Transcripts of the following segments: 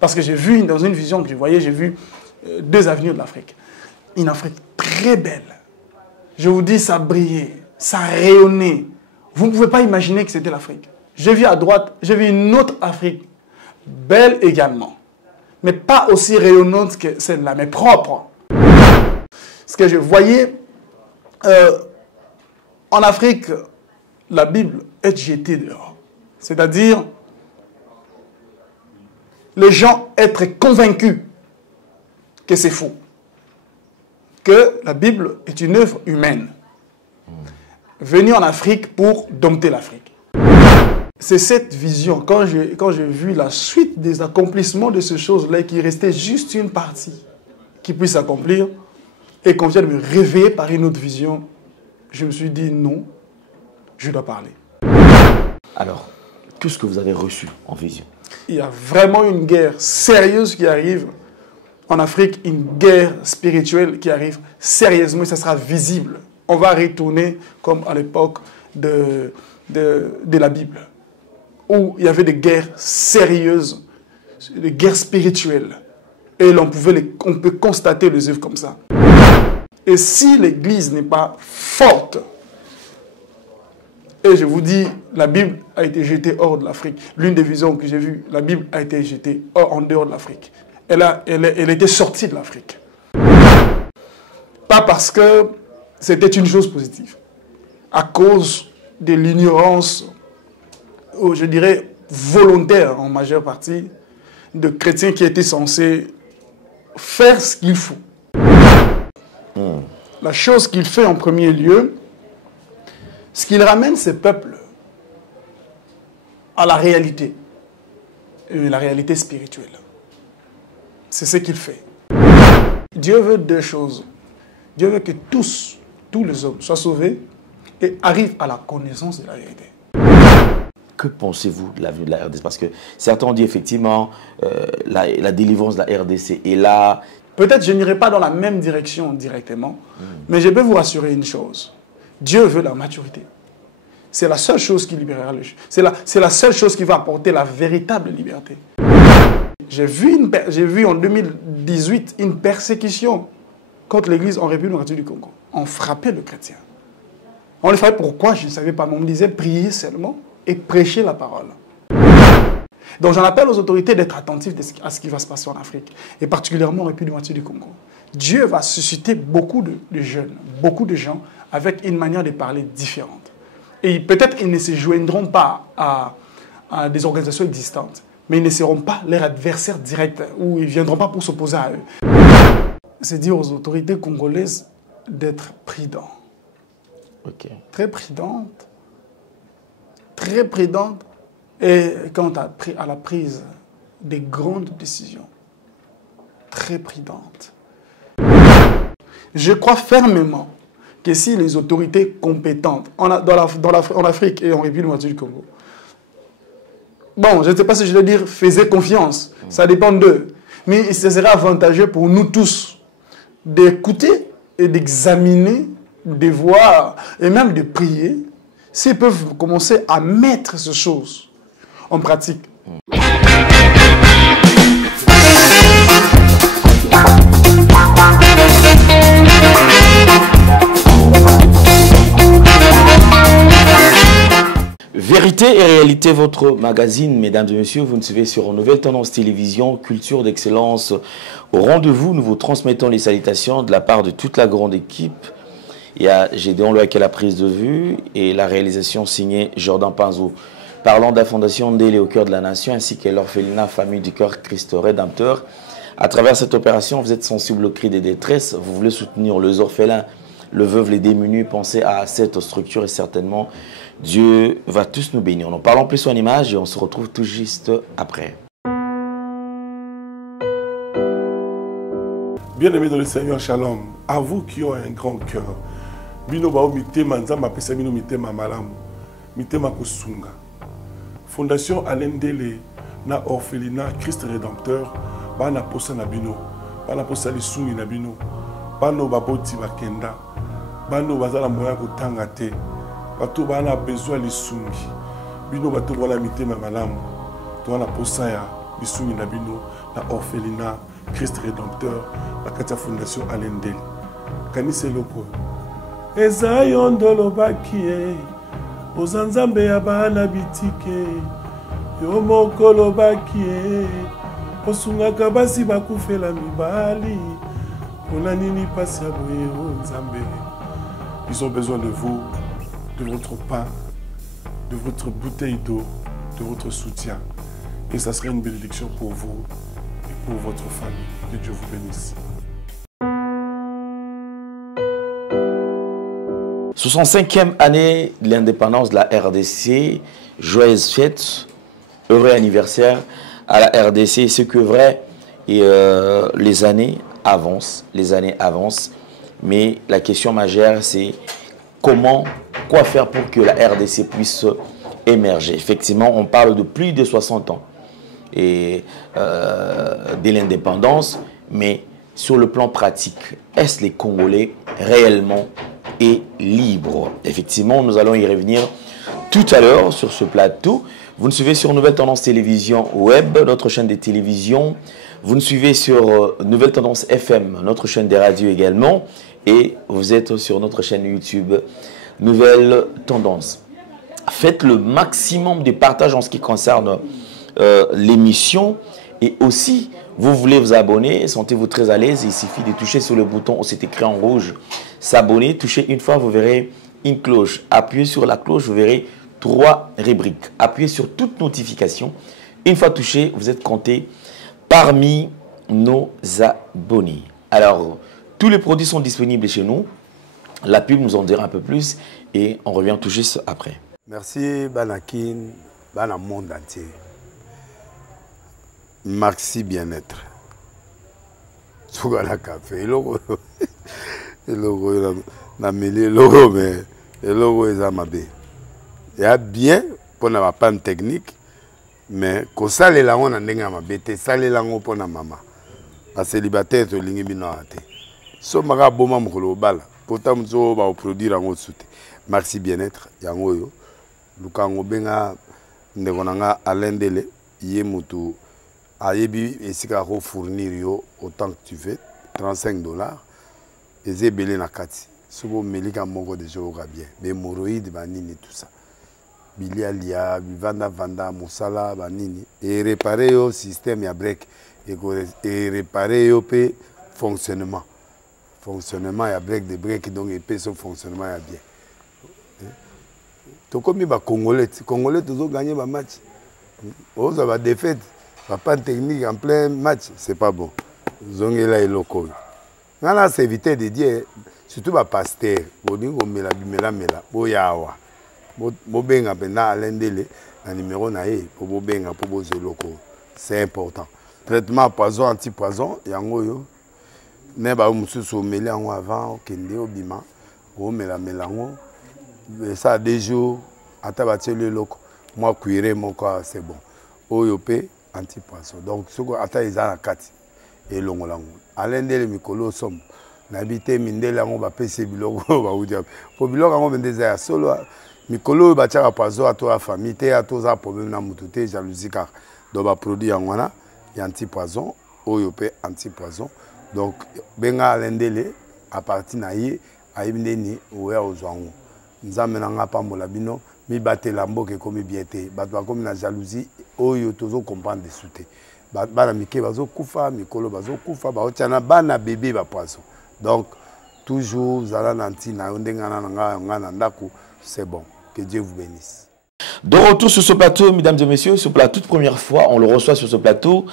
Parce que j'ai vu, dans une vision que je voyais, j'ai vu 2 avenues de l'Afrique. Une Afrique très belle. Je vous dis, ça brillait, ça rayonnait. Vous ne pouvez pas imaginer que c'était l'Afrique. J'ai vu à droite, j'ai vu une autre Afrique, belle également. Mais pas aussi rayonnante que celle-là, mais propre. Ce que je voyais, en Afrique, la Bible est jetée dehors. C'est-à-dire, les gens être convaincus que c'est faux. Que la Bible est une œuvre humaine. Venue en Afrique pour dompter l'Afrique. C'est cette vision, quand j'ai vu la suite des accomplissements de ces choses-là, qu'il restait juste une partie qui puisse s'accomplir, et qu'on vient de me réveiller par une autre vision, je me suis dit non, je dois parler. Alors, qu'est-ce que vous avez reçu en vision? Il y a vraiment une guerre sérieuse qui arrive en Afrique, une guerre spirituelle qui arrive sérieusement, et ça sera visible. On va retourner comme à l'époque de la Bible, où il y avait des guerres sérieuses, des guerres spirituelles. Et on peut constater les œuvres comme ça. Et si l'Église n'est pas forte, et je vous dis, la Bible a été jetée hors de l'Afrique. L'une des visions que j'ai vues, la Bible a été jetée en dehors de l'Afrique. Elle était sortie de l'Afrique. Pas parce que c'était une chose positive. À cause de l'ignorance, je dirais volontaire en majeure partie, de chrétiens qui étaient censés faire ce qu'il faut. La chose qu'il fait en premier lieu, ce qu'il ramène ces peuples à la réalité spirituelle. C'est ce qu'il fait. Dieu veut 2 choses. Dieu veut que tous les hommes soient sauvés et arrivent à la connaissance de la vérité. Que pensez-vous de l'avenir de la RDC? Parce que certains ont dit effectivement la délivrance de la RDC est là. Peut-être je n'irai pas dans la même direction directement, mais je peux vous rassurer une chose. Dieu veut la maturité. C'est la seule chose qui libérera le juge. C'est la seule chose qui va apporter la véritable liberté. J'ai vu en 2018 une persécution contre l'Église en République démocratique du Congo. On frappait le chrétien. On le frappait pourquoi? Je ne savais pas. Mais on me disait prier seulement et prêcher la parole. Donc j'en appelle aux autorités d'être attentifs à ce qui va se passer en Afrique, et particulièrement en République démocratique du Congo. Dieu va susciter beaucoup de jeunes, beaucoup de gens avec une manière de parler différente. Et peut-être qu'ils ne se joindront pas à des organisations existantes, mais ils ne seront pas leurs adversaires directs, ou ils ne viendront pas pour s'opposer à eux. C'est dire aux autorités congolaises d'être prudents. Okay. Très prudentes. Très prudentes. Et quant à la prise des grandes décisions, très prudentes. Je crois fermement que si les autorités compétentes en Afrique et en République démocratique du Congo, bon, je ne sais pas si je dois dire faisaient confiance, ça dépend d'eux, mais ce serait avantageux pour nous tous d'écouter et d'examiner, de voir et même de prier, s'ils peuvent commencer à mettre ces choses en pratique. Vérité et réalité, votre magazine, mesdames et messieurs, vous nous suivez sur Nouvelle Tendance Télévision, culture d'excellence. Au rendez-vous, nous vous transmettons les salutations de la part de toute la grande équipe. Il y a Gédéon Loac à la prise de vue et la réalisation signée Jordan Panzo. Parlant de la Fondation Ndélé au cœur de la nation ainsi que l'orphelinat Famille du Cœur Christ Rédempteur. À travers cette opération, vous êtes sensible au cri des détresses, vous voulez soutenir les orphelins, le veuve, les démunis, pensez à cette structure et certainement Dieu va tous nous bénir. Nous parlons plus en image et on se retrouve tout juste après. Bien-aimés dans le Seigneur, shalom. À vous qui ont un grand cœur. Bino bao mitema nzamba pesa bino mitema malamu. Mitema kosunga. Fondation Alain Ndélé na orphelinat Christ Rédempteur bana posa na bino. Bana posa lisungi na bino. Bano baboti bakenda. Bano bazala moya kotanga te. Bato bana besoin lisungi. Bino bato wala mitema malamu. To wana posa ya bisumi na bino na orphelinat Christ Rédempteur la Katia Fondation Alendeli kanisa eloko eza yo ndolobaki ozanzambe ya bana bitike yo moko lobaki osungaka basi bakufela mibali mpona nini pasi ya boye o nzambe. Ils ont besoin de vous, de votre pain, de votre bouteille d'eau, de votre soutien. Et ça serait une bénédiction pour vous et pour votre famille. Que Dieu vous bénisse. 65e année de l'indépendance de la RDC. Joyeuse fête, heureux anniversaire à la RDC. C'est que vrai, et les années avancent, mais la question majeure, c'est quoi faire pour que la RDC puisse émerger. Effectivement, on parle de plus de 60 ans et, de l'indépendance, mais sur le plan pratique, est-ce les Congolais réellement et libres? Effectivement, nous allons y revenir tout à l'heure sur ce plateau. Vous nous suivez sur Nouvelle Tendance Télévision Web, notre chaîne de télévision. Vous nous suivez sur Nouvelle Tendance FM, notre chaîne de radio également. Et vous êtes sur notre chaîne YouTube Nouvelle Tendance. Faites le maximum de partage en ce qui concerne l'émission. Et aussi, vous voulez vous abonner, sentez-vous très à l'aise. Il suffit de toucher sur le bouton où c'est écrit en rouge s'abonner. Touchez une fois, vous verrez une cloche. Appuyez sur la cloche, vous verrez 3 rubriques. Appuyez sur toute notification. Une fois touché, vous êtes compté parmi nos abonnés. Alors, tous les produits sont disponibles chez nous. La pub nous en dira un peu plus et on revient tout juste après. Merci Banakin, Bana monde entier. Merci bien-être. Sougala café, logo na mêlé logo mais logo ezamabe. Il y a bien pour la panne technique mais ko sale la on ndenga mabete sale la ngo pona mama. A célibataire to lingi bino ate. So maka boma mukolo bala pourtant mzo ba produire ngo soute. Merci bien-être yango yo. Lukango benga ndeko nanga alendele ye mutu ayebi esika ko fournir yo autant que tu veux $35 eze belé na kati sobo melika moko de joga bien mais hémorroïdes banini tout ça bilialia vanda musala banini et réparer yo système ya break et réparer yo pe fonctionnement ya break de break donc et pe son fonctionnement ya bien. To comme ba congolais toujours gagner ba match on va défaite pas technique en plein match c'est pas bon zongela eloko ngana c'est éviter de dire surtout ba pasteur boningo mela boyawa bobenga pena alendele na numéro na ye pour bobenga pour bozo loko c'est important traitement poison anti-poison yango yo ne ba mususu meli yango avant kende obima o mela ngo ça 2 jours atabatie le loko moi cuire mon corps c'est bon oyope anti-poison donc ce que ata ezana kati et longolango alendele mikolo som nabité mindela ngo ba pese biloko ba udia po biloko ngo bendeza ya solo mikolo ba tchaka poison ato la famille te ato za problème na mututé jalousie car do ba produit yango na ya anti-poison oyope anti-poison donc benga alendele à partir na ye ayibindeni oya ozwango nzambe na nga pambola bino mi batela mboke komi biete bato bakomi na jalousie oyo tozo comprendre de souté bana mike bazo kufa mikolo bazo kufa baotiana bana bébé ba poisson donc toujours zala nanti na ndengana nga na ndako c'est bon que Dieu vous bénisse. De retour sur ce plateau, mesdames et messieurs, pour la toute première fois, on le reçoit sur ce plateau.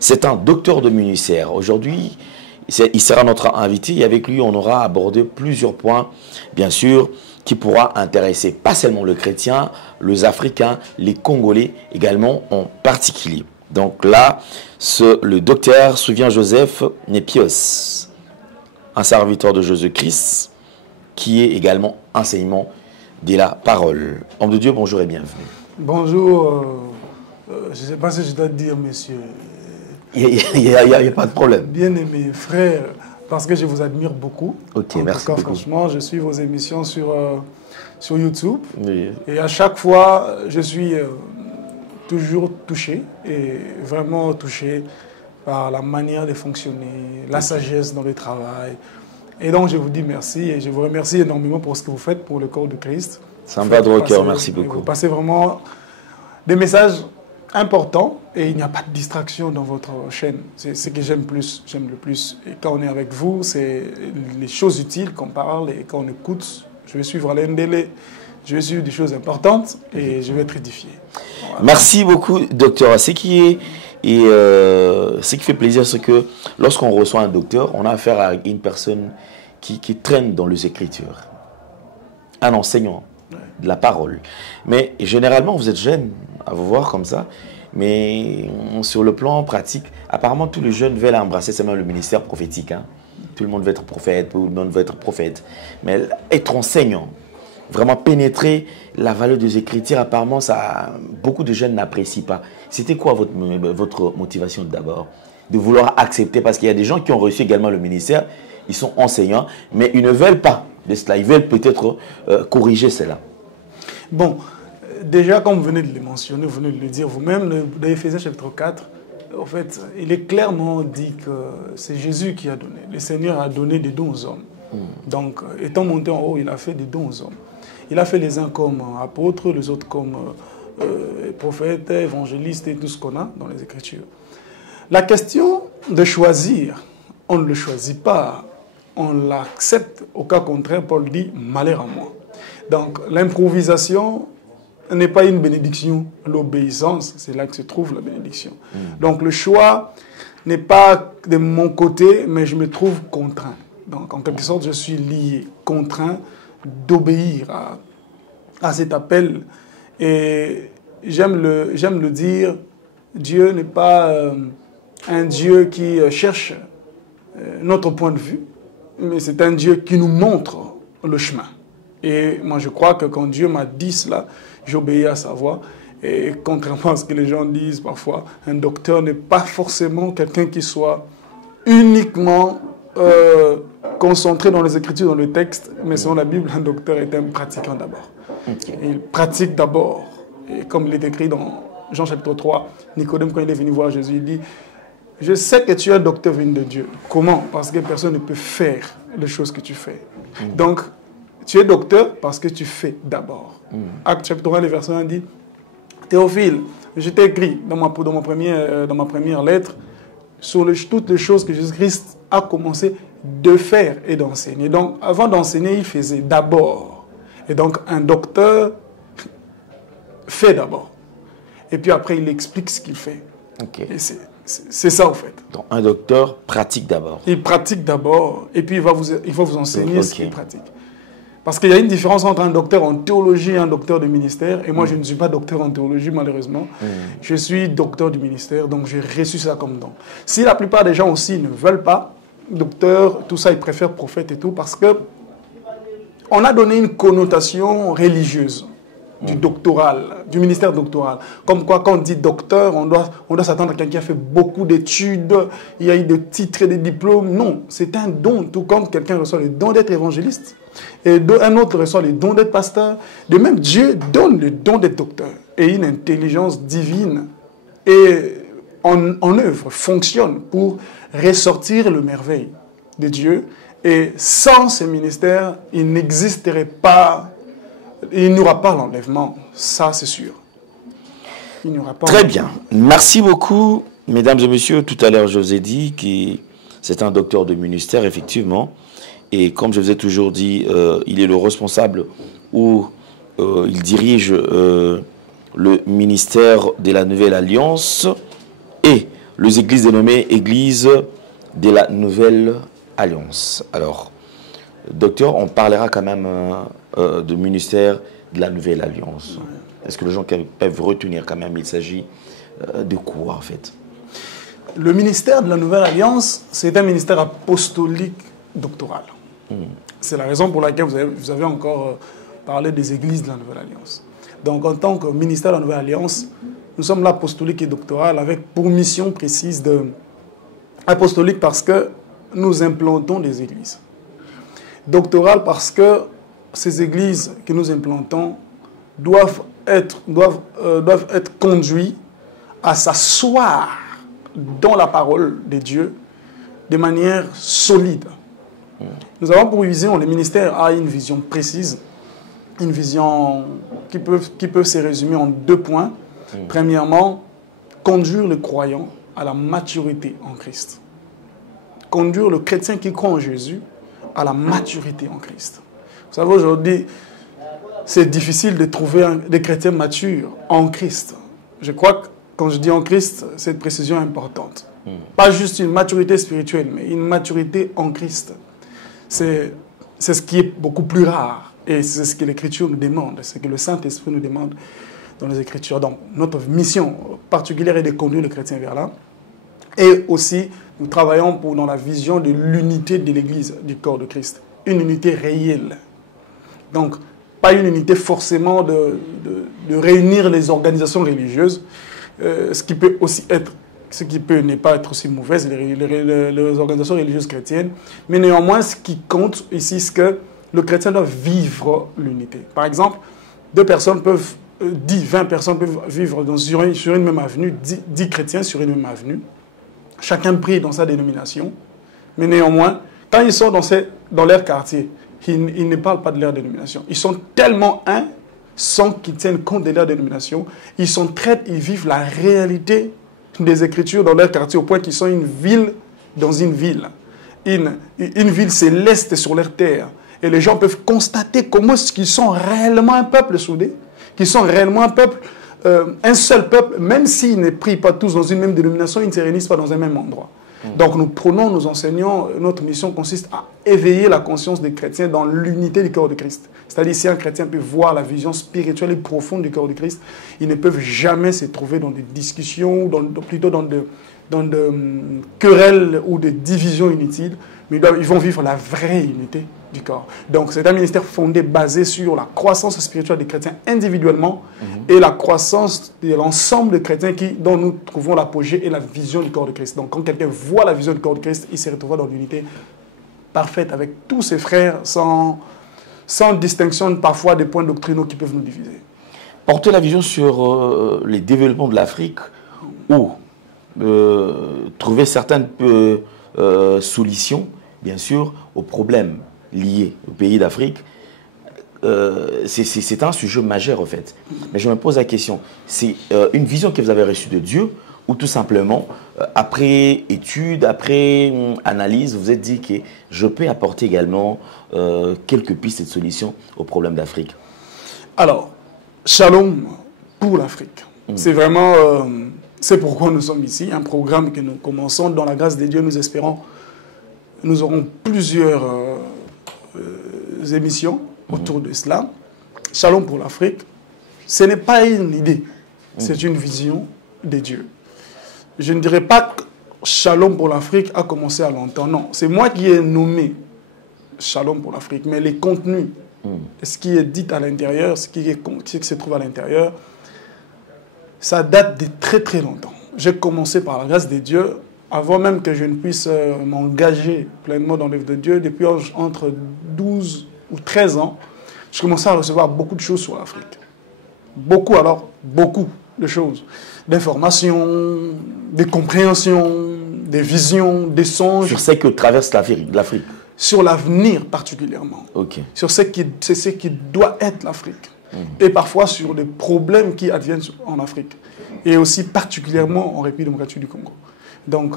C'est un docteur de ministère. Aujourd'hui, il sera notre invité et avec lui, on aura abordé plusieurs points, bien sûr, qui pourra intéresser pas seulement le chrétien, les Africains, les Congolais également en particulier. Donc là, le docteur Souvien-Joseph Népios, un serviteur de Jésus-Christ, qui est également enseignement de la parole. Homme de Dieu, bonjour et bienvenue. Bonjour, je ne sais pas si je dois dire, monsieur. Il n'y a pas de problème. Bien-aimé frère, parce que je vous admire beaucoup. Ok, en merci tout cas, beaucoup. Franchement, je suis vos émissions sur YouTube. Oui. Et à chaque fois, je suis toujours touché, et vraiment touché par la manière de fonctionner, la sagesse dans le travail. Et donc, je vous dis merci et je vous remercie énormément pour ce que vous faites pour le corps de Christ. Ça me va droit au cœur, merci beaucoup. Vous passez vraiment des messages importants et il n'y a pas de distraction dans votre chaîne. C'est ce que j'aime le plus. Et quand on est avec vous, c'est les choses utiles qu'on parle et quand on écoute, je vais suivre Alain Ndélé, je vais suivre des choses importantes et je vais être édifié. Voilà. Merci beaucoup, docteur. Ce qui fait plaisir, c'est que lorsqu'on reçoit un docteur, on a affaire à une personne qui traîne dans les Écritures. Un enseignant de la parole. Mais généralement, vous êtes jeune à vous voir comme ça, mais sur le plan pratique, apparemment, tous les jeunes veulent embrasser seulement le ministère prophétique. Hein. Tout le monde veut être prophète, tout le monde veut être prophète. Mais être enseignant, vraiment pénétrer la valeur des Écritures, apparemment, ça, beaucoup de jeunes n'apprécient pas. C'était quoi votre motivation d'abord? De vouloir accepter, parce qu'il y a des gens qui ont reçu également le ministère, ils sont enseignants, mais ils ne veulent pas de cela. Ils veulent peut-être corriger cela. Bon, déjà, comme vous venez de le mentionner, vous venez de le dire vous-même, dans Éphésiens chapitre 4, en fait, il est clairement dit que c'est Jésus qui a donné. Le Seigneur a donné des dons aux hommes. Donc, étant monté en haut, il a fait des dons aux hommes. Il a fait les uns comme apôtres, les autres comme prophètes, évangélistes et tout ce qu'on a dans les Écritures. La question de choisir, on ne le choisit pas, on l'accepte. Au cas contraire, Paul dit « malheur à moi ». Donc, l'improvisation n'est pas une bénédiction. L'obéissance, c'est là que se trouve la bénédiction. Donc, le choix n'est pas de mon côté, mais je me trouve contraint. Donc, en quelque sorte, je suis lié, contraint d'obéir à cet appel. Et j'aime le dire, Dieu n'est pas un Dieu qui cherche notre point de vue, mais c'est un Dieu qui nous montre le chemin. Et moi, je crois que quand Dieu m'a dit cela, j'obéis à sa voix. Et contrairement à ce que les gens disent parfois, un docteur n'est pas forcément quelqu'un qui soit uniquement concentré dans les Écritures, dans le texte, mais selon la Bible, un docteur est un pratiquant d'abord. Okay. Il pratique d'abord. Et comme il est écrit dans Jean chapitre 3, Nicodème, quand il est venu voir Jésus, il dit « Je sais que tu es un docteur venu de Dieu. » Comment? Parce que personne ne peut faire les choses que tu fais. Donc, tu es docteur parce que tu fais d'abord. Acte chapitre 1, le verset 1 dit « Théophile, je t'ai écrit dans ma première lettre sur toutes les choses que Jésus-Christ a commencé de faire et d'enseigner. » Donc, avant d'enseigner, il faisait d'abord. Et donc, un docteur fait d'abord. Et puis après, il explique ce qu'il fait. Okay. Et c'est ça, en fait. Donc, un docteur pratique d'abord. Il pratique d'abord, et puis il va vous enseigner ce qu'il pratique. Parce qu'il y a une différence entre un docteur en théologie et un docteur de ministère. Et moi, je ne suis pas docteur en théologie, malheureusement. Je suis docteur du ministère, donc j'ai reçu ça comme don. Si la plupart des gens aussi ne veulent pas, docteur, tout ça, ils préfèrent prophète et tout, parce que on a donné une connotation religieuse du doctoral, du ministère doctoral. Comme quoi, quand on dit docteur, on doit s'attendre à quelqu'un qui a fait beaucoup d'études, il y a eu des titres et des diplômes. Non, c'est un don, tout comme quelqu'un reçoit le don d'être évangéliste, et un autre reçoit le don d'être pasteur. De même, Dieu donne le don d'être docteur. Et une intelligence divine et en œuvre, fonctionne pour ressortir le merveille de Dieu. Et sans ce ministère, il n'existerait pas, il n'y aura pas l'enlèvement. Ça, c'est sûr. Il n'y aura pas. Très bien. Merci beaucoup, mesdames et messieurs. Tout à l'heure, je vous ai dit que c'est un docteur de ministère, effectivement. Et comme je vous ai toujours dit, il est le responsable ou il dirige le ministère de la Nouvelle Alliance et les églises dénommées Églises de la Nouvelle Alliance. Alors, docteur, on parlera quand même du ministère de la Nouvelle Alliance. Est-ce que les gens peuvent retenir quand même, il s'agit de quoi en fait? Le ministère de la Nouvelle Alliance, c'est un ministère apostolique doctoral. C'est la raison pour laquelle vous avez encore parlé des églises de la Nouvelle Alliance. Donc, en tant que ministère de la Nouvelle Alliance, nous sommes là apostolique et doctoral avec pour mission précise de apostolique parce que nous implantons des églises. Doctoral parce que ces églises que nous implantons doivent doivent être conduits à s'asseoir dans la parole de Dieu de manière solide. Nous avons pour vision, le ministère a une vision précise, une vision qui peut se résumer en 2 points. Premièrement, conduire le croyant à la maturité en Christ. Conduire le chrétien qui croit en Jésus à la maturité en Christ. Vous savez, aujourd'hui, c'est difficile de trouver des chrétiens matures en Christ. Je crois que quand je dis en Christ, cette précision est importante. Pas juste une maturité spirituelle, mais une maturité en Christ. C'est ce qui est beaucoup plus rare. Et c'est ce que l'Écriture nous demande, c'est ce que le Saint-Esprit nous demande dans les Écritures. Donc, notre mission particulière est de conduire le chrétien vers là. Et aussi, nous travaillons dans la vision de l'unité de l'Église, du corps de Christ. Une unité réelle. Donc, pas une unité forcément de réunir les organisations religieuses, ce qui peut aussi être, ce qui peut ne pas être aussi mauvaise, les organisations religieuses chrétiennes. Mais néanmoins, ce qui compte ici, c'est que le chrétien doit vivre l'unité. Par exemple, 2 personnes peuvent, 20 personnes peuvent vivre sur une même avenue, 10 chrétiens sur une même avenue. Chacun prie dans sa dénomination. Mais néanmoins, quand ils sont dans leur quartier, ils ne parlent pas de leur dénomination. Ils sont tellement un, sans qu'ils tiennent compte de leur dénomination. Ils vivent la réalité des Écritures dans leur quartier, au point qu'ils sont une ville dans une ville. Une ville céleste sur leur terre. Et les gens peuvent constater comment ils sont réellement un peuple soudé, qu'ils sont réellement un peuple, un seul peuple, même s'ils ne prient pas tous dans une même dénomination, ils ne se réunissent pas dans un même endroit. Donc nous prenons, nous enseignons, notre mission consiste à éveiller la conscience des chrétiens dans l'unité du corps de Christ. C'est-à-dire, si un chrétien peut voir la vision spirituelle et profonde du corps de Christ, ils ne peuvent jamais se trouver dans des discussions, plutôt dans de querelles ou de divisions inutiles, mais ils vont vivre la vraie unité du corps. Donc c'est un ministère fondé, basé sur la croissance spirituelle des chrétiens individuellement et la croissance de l'ensemble des chrétiens dont nous trouvons l'apogée et la vision du corps de Christ. Donc quand quelqu'un voit la vision du corps de Christ, il se retrouvera dans l'unité parfaite avec tous ses frères, sans distinction parfois des points doctrinaux qui peuvent nous diviser. Porter la vision sur les développements de l'Afrique ou trouver certaines solutions, bien sûr, aux problèmes liés au pays d'Afrique, c'est un sujet majeur en fait. Mais je me pose la question, c'est une vision que vous avez reçue de Dieu ou tout simplement, après étude, après analyse, vous vous êtes dit que je peux apporter également quelques pistes de solutions aux problèmes d'Afrique? Alors, Shalom pour l'Afrique. C'est vraiment, c'est pourquoi nous sommes ici, un programme que nous commençons dans la grâce de Dieu, nous espérons. Nous aurons plusieurs émissions autour de cela. Shalom pour l'Afrique, ce n'est pas une idée, c'est une vision de Dieu. Je ne dirais pas que Shalom pour l'Afrique a commencé à longtemps, non. C'est moi qui ai nommé Shalom pour l'Afrique, mais les contenus, ce qui est dit à l'intérieur, ce qui se trouve à l'intérieur, ça date de très très longtemps. J'ai commencé par la grâce de Dieu, avant même que je ne puisse m'engager pleinement dans l'œuvre de Dieu, depuis entre 12 ou 13 ans, je commençais à recevoir beaucoup de choses sur l'Afrique. Beaucoup, alors, beaucoup de choses. D'informations, des compréhensions, des visions, des songes. Sur ce que traverse l'Afrique. Sur l'avenir particulièrement. Okay. Sur ce qui doit être l'Afrique. Et parfois sur les problèmes qui adviennent en Afrique. Et aussi particulièrement en République démocratique du Congo. Donc,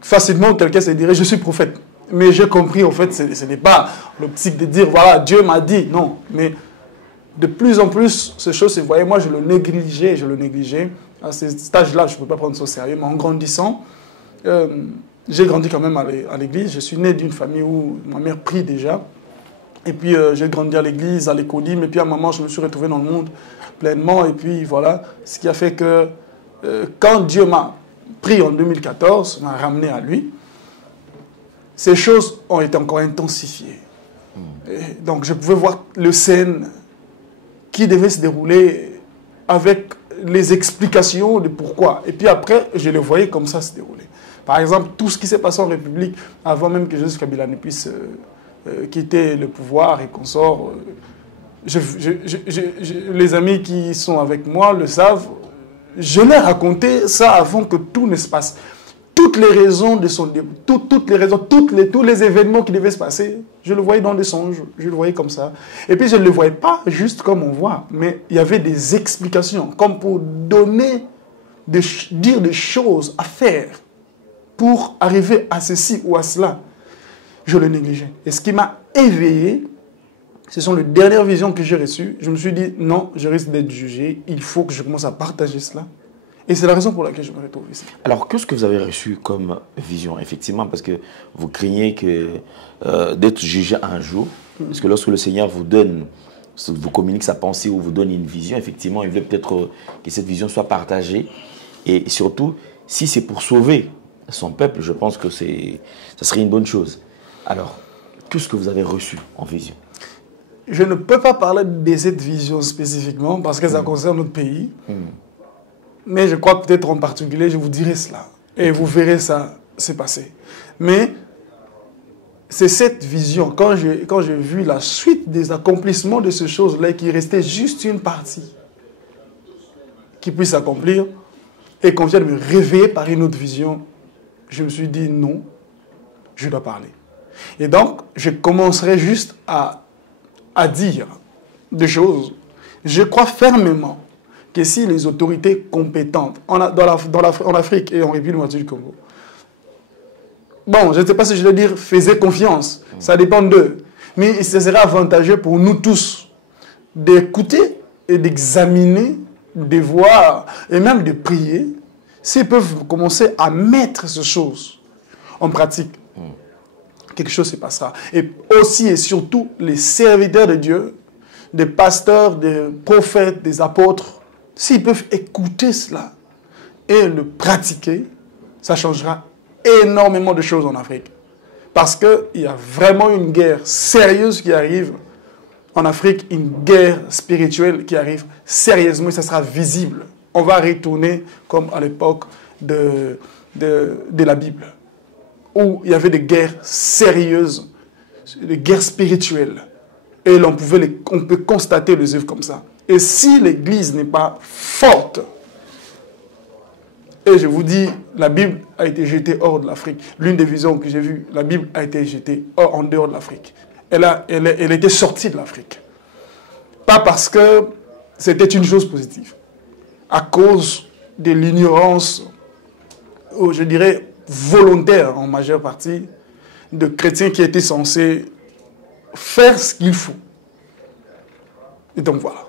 facilement, quelqu'un se dirait, je suis prophète. Mais j'ai compris, en fait, ce n'est pas l'optique de dire, voilà, Dieu m'a dit. Non, mais de plus en plus, ces choses se voyaient. Moi, je le négligeais. À ce stage-là, je ne peux pas prendre ça au sérieux. Mais en grandissant, j'ai grandi quand même à l'église. Je suis né d'une famille où ma mère prie déjà. Et puis, j'ai grandi à l'église, à l'écolim. Et puis, à un moment, je me suis retrouvé dans le monde pleinement. Et puis, voilà, ce qui a fait que quand Dieu m'a pris en 2014, m'a ramené à lui, ces choses ont été encore intensifiées. Et donc, je pouvais voir le scène qui devait se dérouler avec les explications de pourquoi. Et puis après, je le voyais comme ça se dérouler. Par exemple, tout ce qui s'est passé en République, avant même que Joseph Kabila ne puisse quitter le pouvoir et qu'on sort, les amis qui sont avec moi le savent, je leur ai raconté ça avant que tout ne se passe. Toutes les raisons de son toutes les raisons, tous les événements qui devaient se passer, je le voyais dans des songes, je le voyais comme ça. Et puis je ne le voyais pas juste comme on voit, mais il y avait des explications, comme pour donner, dire des choses à faire pour arriver à ceci ou à cela. Je le négligeais. Et ce qui m'a éveillé, ce sont les dernières visions que j'ai reçues. Je me suis dit, non, je risque d'être jugé, il faut que je commence à partager cela. Et c'est la raison pour laquelle je me retrouve ici. Alors, qu'est-ce que vous avez reçu comme vision, effectivement, parce que vous craignez d'être jugé un jour, parce que lorsque le Seigneur vous donne, vous communique sa pensée ou vous donne une vision, effectivement, il veut peut-être que cette vision soit partagée. Et surtout, si c'est pour sauver son peuple, je pense que ça serait une bonne chose. Alors, qu'est-ce que vous avez reçu en vision? Je ne peux pas parler de cette vision spécifiquement, parce que ça concerne notre pays. Mais je crois peut-être en particulier, je vous dirai cela. Et vous verrez ça se passer. Mais c'est cette vision, quand j'ai vu la suite des accomplissements de ces choses-là, qui restait juste une partie qui puisse s'accomplir, et qu'on vient de me réveiller par une autre vision, je me suis dit non, je dois parler. Et donc, je commencerai juste à dire des choses. Je crois fermement que si les autorités compétentes en Afrique et en République démocratique du Congo, bon, je ne sais pas si je vais dire faisaient confiance, ça dépend d'eux, mais ce serait avantageux pour nous tous d'écouter et d'examiner, de voir et même de prier, s'ils peuvent commencer à mettre ces choses en pratique. Quelque chose se passera. Et aussi et surtout, les serviteurs de Dieu, des pasteurs, des prophètes, des apôtres, s'ils peuvent écouter cela et le pratiquer, ça changera énormément de choses en Afrique. Parce qu'il y a vraiment une guerre sérieuse qui arrive en Afrique, une guerre spirituelle qui arrive sérieusement et ça sera visible. On va retourner comme à l'époque de la Bible, où il y avait des guerres sérieuses, des guerres spirituelles. Et on peut constater les œuvres comme ça. Et si l'Église n'est pas forte, et je vous dis, la Bible a été jetée hors de l'Afrique. L'une des visions que j'ai vues, la Bible a été jetée en dehors de l'Afrique. Elle était sortie de l'Afrique. Pas parce que c'était une chose positive. À cause de l'ignorance, je dirais, volontaire en majeure partie, de chrétiens qui étaient censés faire ce qu'il faut. Et donc voilà.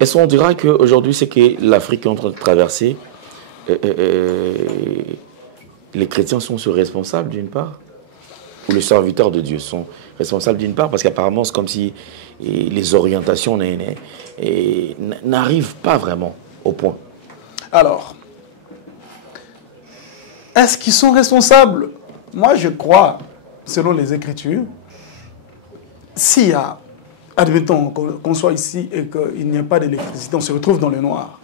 Est-ce qu'on dira qu'aujourd'hui, c'est que l'Afrique est en train de traverser, les chrétiens sont responsables d'une part, ou les serviteurs de Dieu sont responsables d'une part, parce qu'apparemment c'est comme si les orientations n'arrivent pas vraiment au point. Alors, est-ce qu'ils sont responsables? Moi je crois, selon les Écritures, s'il y a, admettons qu'on soit ici et qu'il n'y a pas d'électricité, on se retrouve dans le noir,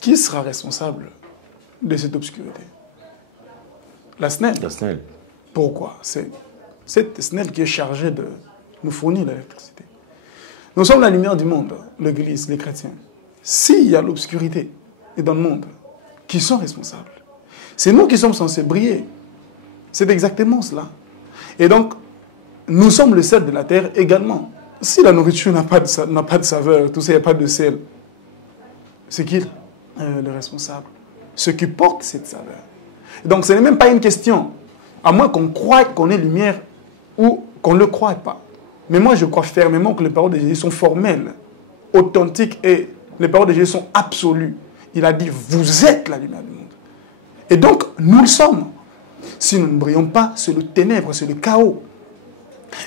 qui sera responsable de cette obscurité? La SNEL. La SNEL. Pourquoi? C'est cette SNEL qui est chargée de nous fournir l'électricité. Nous sommes la lumière du monde, l'Église, les chrétiens. S'il y a l'obscurité dans le monde, qui sont responsables? C'est nous qui sommes censés briller. C'est exactement cela. Et donc, nous sommes le sel de la terre également. Si la nourriture n'a pas de saveur, tout ça, il n'y a pas de sel, c'est qui le responsable? Ceux qui portent cette saveur. Donc, ce n'est même pas une question, à moins qu'on croie qu'on est lumière ou qu'on ne le croie pas. Mais moi, je crois fermement que les paroles de Jésus sont formelles, authentiques et les paroles de Jésus sont absolues. Il a dit, vous êtes la lumière du monde. Et donc, nous le sommes. Si nous ne brillons pas, c'est le ténèbre, c'est le chaos.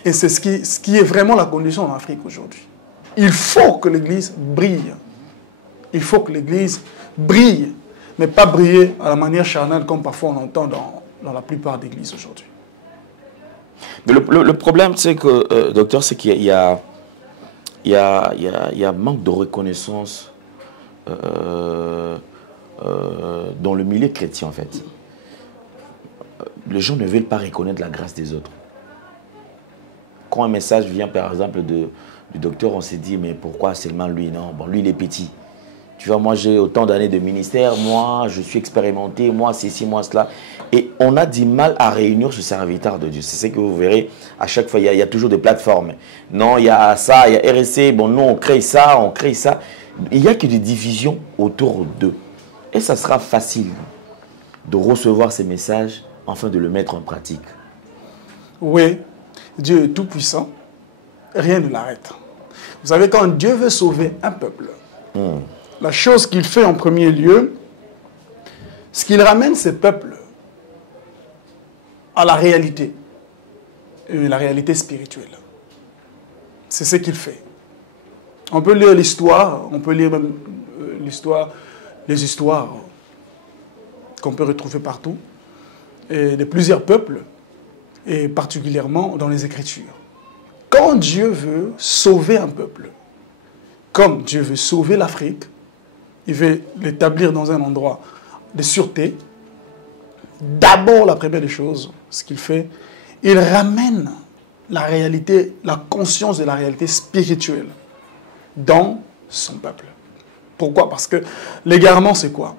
Et c'est ce qui est vraiment la condition en Afrique aujourd'hui. Il faut que l'Église brille. Il faut que l'Église brille, mais pas briller à la manière charnelle comme parfois on entend dans la plupart des églises aujourd'hui. Mais le problème, c'est que, docteur, c'est qu'il y a manque de reconnaissance dans le milieu chrétien, en fait. Les gens ne veulent pas reconnaître la grâce des autres. quand un message vient, par exemple, du docteur, on s'est dit, mais pourquoi seulement lui? Non, bon, lui, il est petit. Tu vois, moi, j'ai autant d'années de ministère, moi, je suis expérimenté, moi, ceci, moi, cela. Et on a du mal à réunir ce serviteur de Dieu. C'est ce que vous verrez, à chaque fois, il y a toujours des plateformes. Non, il y a ça, il y a RSC, bon, nous, on crée ça, on crée ça. Il n'y a que des divisions autour d'eux. Et ça sera facile de recevoir ces messages, afin de le mettre en pratique. Oui, Dieu est tout-puissant, rien ne l'arrête. Vous savez, quand Dieu veut sauver un peuple, la chose qu'il fait en premier lieu, c'est qu'il ramène ces peuples à la réalité spirituelle. C'est ce qu'il fait. On peut lire l'histoire, on peut lire même les histoires qu'on peut retrouver partout, et de plusieurs peuples, et particulièrement dans les Écritures. Quand Dieu veut sauver un peuple, comme Dieu veut sauver l'Afrique, il veut l'établir dans un endroit de sûreté. D'abord, la première des choses, ce qu'il fait, il ramène la réalité, la conscience de la réalité spirituelle dans son peuple. Pourquoi? Parce que l'égarement, c'est quoi?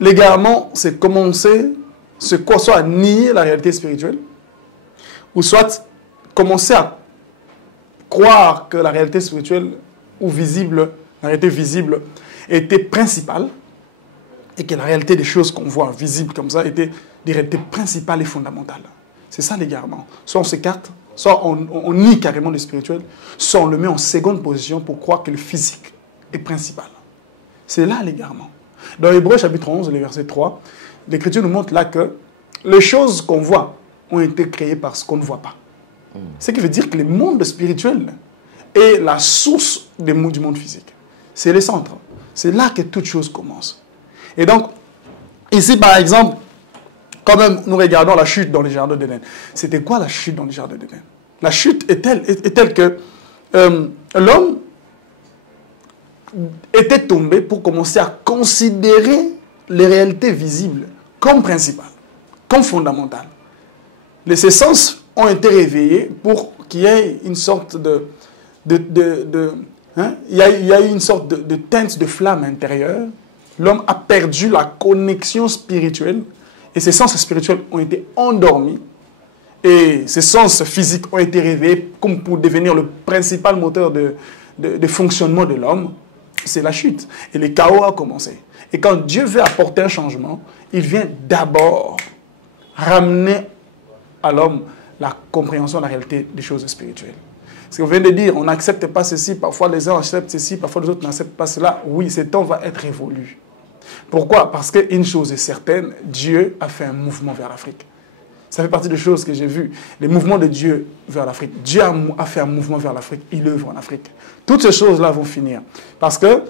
L'égarement, c'est commencer, soit à nier la réalité spirituelle, ou soit commencer à croire que la réalité spirituelle ou visible, la réalité visible, était principale, et que la réalité des choses qu'on voit visibles comme ça était des réalités principales et fondamentales. C'est ça l'égarement. Soit on s'écarte, soit on nie carrément le spirituel, soit on le met en seconde position pour croire que le physique est principal. C'est là l'égarement. Dans Hébreux chapitre 11, le verset 3, l'Écriture nous montre là que les choses qu'on voit ont été créées par ce qu'on ne voit pas. Ce qui veut dire que le monde spirituel est la source du monde physique. C'est le centre. C'est là que toute chose commence. Et donc, ici par exemple, quand même nous regardons la chute dans les jardins d'Éden. C'était quoi la chute dans les jardins d'Éden? La chute est telle que l'homme était tombé pour commencer à considérer les réalités visibles comme principales, comme fondamentales. Ces sens ont été réveillés pour qu'il y ait une sorte il y a eu une sorte de teinte de flamme intérieure. L'homme a perdu la connexion spirituelle et ses sens spirituels ont été endormis et ses sens physiques ont été réveillés comme pour devenir le principal moteur de fonctionnement de l'homme. C'est la chute et le chaos a commencé. Et quand Dieu veut apporter un changement, il vient d'abord ramener à l'homme la compréhension de la réalité des choses spirituelles. Ce qu'on vient de dire, on n'accepte pas ceci, parfois les uns acceptent ceci, parfois les autres n'acceptent pas cela. Oui, ce temps va être révolu. Pourquoi? Parce qu'une chose est certaine, Dieu a fait un mouvement vers l'Afrique. Ça fait partie des choses que j'ai vues. Les mouvements de Dieu vers l'Afrique. Dieu a fait un mouvement vers l'Afrique. Il œuvre en Afrique. Toutes ces choses-là vont finir. Parce que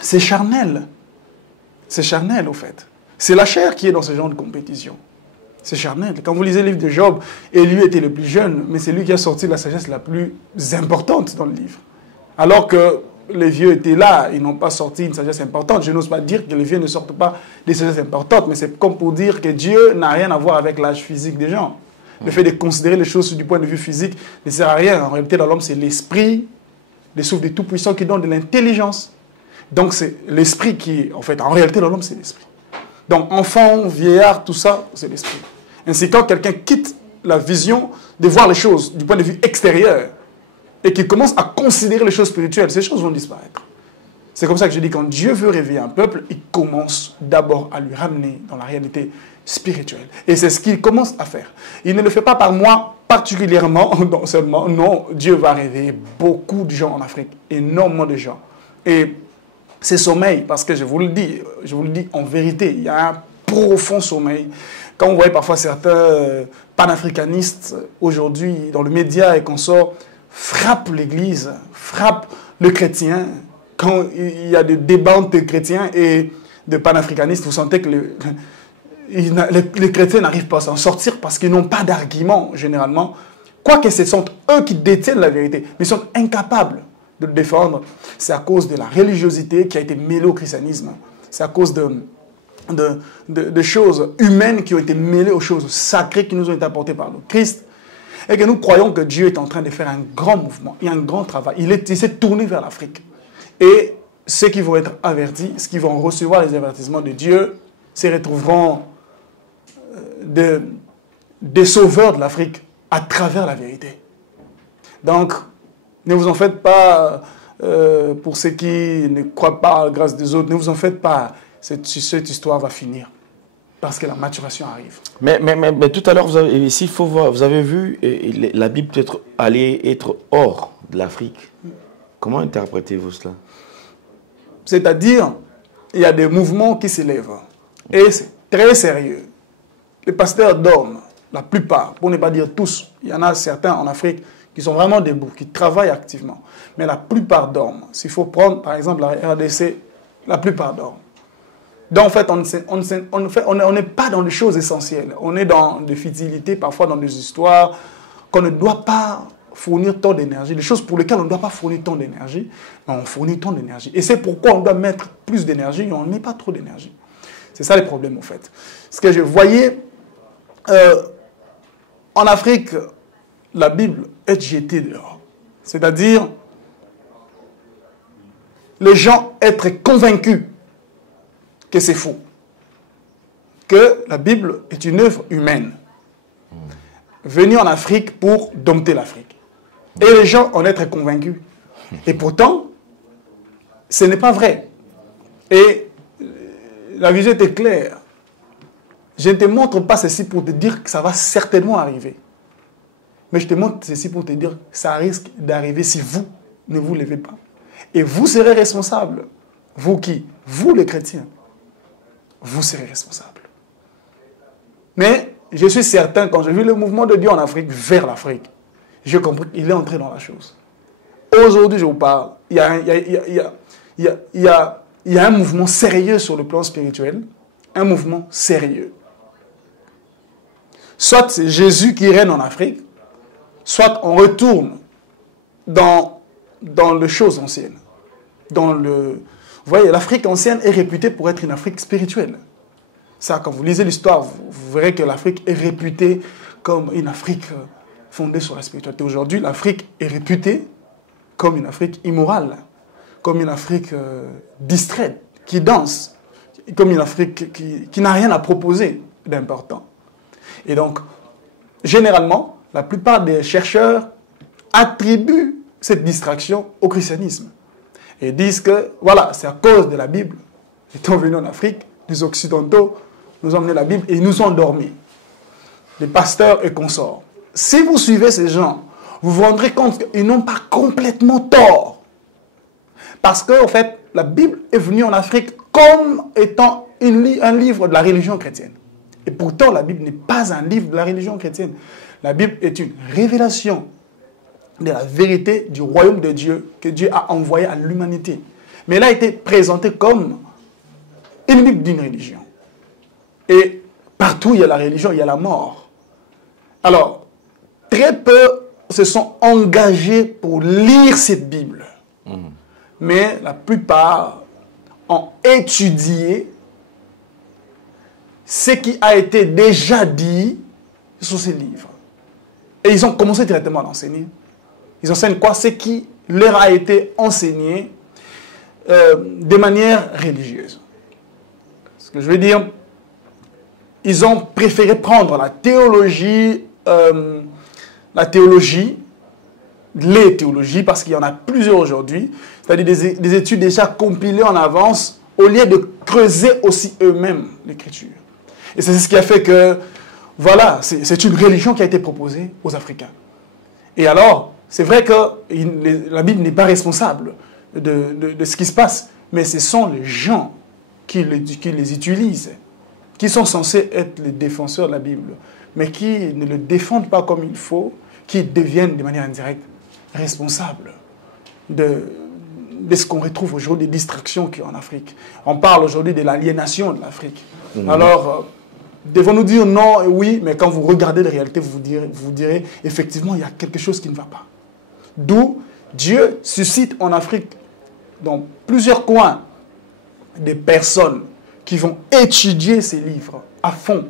c'est charnel. C'est charnel, au fait. C'est la chair qui est dans ce genre de compétition. C'est charnel. Quand vous lisez le livre de Job, Élie était le plus jeune, mais c'est lui qui a sorti la sagesse la plus importante dans le livre. Alors que les vieux étaient là, ils n'ont pas sorti une sagesse importante. Je n'ose pas dire que les vieux ne sortent pas des sagesses importantes, mais c'est comme pour dire que Dieu n'a rien à voir avec l'âge physique des gens. Le fait de considérer les choses du point de vue physique ne sert à rien. En réalité, dans l'homme, c'est l'esprit, le souffle du Tout-Puissant qui donne de l'intelligence. Donc c'est l'esprit qui, en réalité, dans l'homme, c'est l'esprit. Donc enfant, vieillard, tout ça, c'est l'esprit. Ainsi, quand quelqu'un quitte la vision de voir les choses du point de vue extérieur, et qu'il commence à considérer les choses spirituelles, ces choses vont disparaître. C'est comme ça que je dis, quand Dieu veut réveiller un peuple, il commence d'abord à lui ramener dans la réalité spirituelle. Et c'est ce qu'il commence à faire. Il ne le fait pas par moi particulièrement, non seulement, non, Dieu va réveiller beaucoup de gens en Afrique, énormément de gens. Et c'est sommeil, parce que je vous le dis en vérité, il y a un profond sommeil. Quand vous voyez parfois certains panafricanistes aujourd'hui dans le média et qu'on sort, frappe l'Église, frappe le chrétien. Quand il y a des débats entre chrétiens et de panafricanistes, vous sentez que les chrétiens n'arrivent pas à s'en sortir parce qu'ils n'ont pas d'argument, généralement. Quoique ce sont eux qui détiennent la vérité, mais ils sont incapables de le défendre. C'est à cause de la religiosité qui a été mêlée au christianisme. C'est à cause de choses humaines qui ont été mêlées aux choses sacrées qui nous ont été apportées par le Christ. et que nous croyons que Dieu est en train de faire un grand mouvement, il y a un grand travail. Il s'est tourné vers l'Afrique. Et ceux qui vont être avertis, ceux qui vont recevoir les avertissements de Dieu, se retrouveront des sauveurs de l'Afrique à travers la vérité. Donc, ne vous en faites pas pour ceux qui ne croient pas à la grâce des autres, ne vous en faites pas, cette histoire va finir. Parce que la maturation arrive. Mais tout à l'heure, vous avez vu la Bible peut-être aller être hors de l'Afrique. Comment interprétez-vous cela? C'est-à-dire, il y a des mouvements qui s'élèvent. Et c'est très sérieux. Les pasteurs dorment, la plupart, pour ne pas dire tous. Il y en a certains en Afrique qui sont vraiment debout, qui travaillent activement. Mais la plupart dorment. S'il faut prendre, par exemple, la RDC, la plupart dorment. Donc, en fait, on n'est pas dans les choses essentielles. On est dans des futilités, parfois dans des histoires qu'on ne doit pas fournir tant d'énergie. Des choses pour lesquelles on ne doit pas fournir tant d'énergie, mais on fournit tant d'énergie. Et c'est pourquoi on doit mettre plus d'énergie et on ne met pas trop d'énergie. C'est ça le problème, en fait. Ce que je voyais en Afrique, la Bible est jetée dehors. C'est-à-dire, les gens être convaincus que c'est faux, que la Bible est une œuvre humaine, venue en Afrique pour dompter l'Afrique. Et les gens en être convaincus. Et pourtant, ce n'est pas vrai. Et la vision était claire. Je ne te montre pas ceci pour te dire que ça va certainement arriver. Mais je te montre ceci pour te dire que ça risque d'arriver si vous ne vous levez pas. Et vous serez responsables. Vous qui? Vous les chrétiens. Vous serez responsable. Mais je suis certain, quand j'ai vu le mouvement de Dieu en Afrique, vers l'Afrique, j'ai compris qu'il est entré dans la chose. Aujourd'hui, je vous parle, il y a un mouvement sérieux sur le plan spirituel, un mouvement sérieux. Soit c'est Jésus qui règne en Afrique, soit on retourne dans les choses anciennes, Vous voyez, l'Afrique ancienne est réputée pour être une Afrique spirituelle. Ça, quand vous lisez l'histoire, vous verrez que l'Afrique est réputée comme une Afrique fondée sur la spiritualité. Aujourd'hui, l'Afrique est réputée comme une Afrique immorale, comme une Afrique distraite, qui danse, comme une Afrique qui n'a rien à proposer d'important. Et donc, généralement, la plupart des chercheurs attribuent cette distraction au christianisme. Et disent que, voilà, c'est à cause de la Bible. Étant venus en Afrique, les Occidentaux nous ont emmené la Bible et ils nous ont dormis. Les pasteurs et consorts. Si vous suivez ces gens, vous vous rendrez compte qu'ils n'ont pas complètement tort. Parce qu'en fait, la Bible est venue en Afrique comme étant un livre de la religion chrétienne. Et pourtant, la Bible n'est pas un livre de la religion chrétienne. La Bible est une révélation de la vérité du royaume de Dieu que Dieu a envoyé à l'humanité. Mais elle a été présentée comme une Bible d'une religion. Et partout, il y a la religion, il y a la mort. Alors, très peu se sont engagés pour lire cette Bible. Mais la plupart ont étudié ce qui a été déjà dit sur ces livres. Et ils ont commencé directement à l'enseigner. Ils enseignent quoi? Ce qui leur a été enseigné de manière religieuse. Ce que je veux dire, ils ont préféré prendre la théologie, les théologies, parce qu'il y en a plusieurs aujourd'hui, c'est-à-dire des études déjà compilées en avance, au lieu de creuser aussi eux-mêmes l'écriture. Et c'est ce qui a fait que, voilà, c'est une religion qui a été proposée aux Africains. Et alors, c'est vrai que la Bible n'est pas responsable de ce qui se passe, mais ce sont les gens qui les utilisent, qui sont censés être les défenseurs de la Bible, mais qui ne le défendent pas comme il faut, qui deviennent de manière indirecte responsables de ce qu'on retrouve aujourd'hui, des distractions qu'il y a en Afrique. On parle aujourd'hui de l'aliénation de l'Afrique. Alors, devons-nous dire non et oui, mais quand vous regardez la réalité, vous direz effectivement, il y a quelque chose qui ne va pas. D'où Dieu suscite en Afrique, dans plusieurs coins, des personnes qui vont étudier ces livres à fond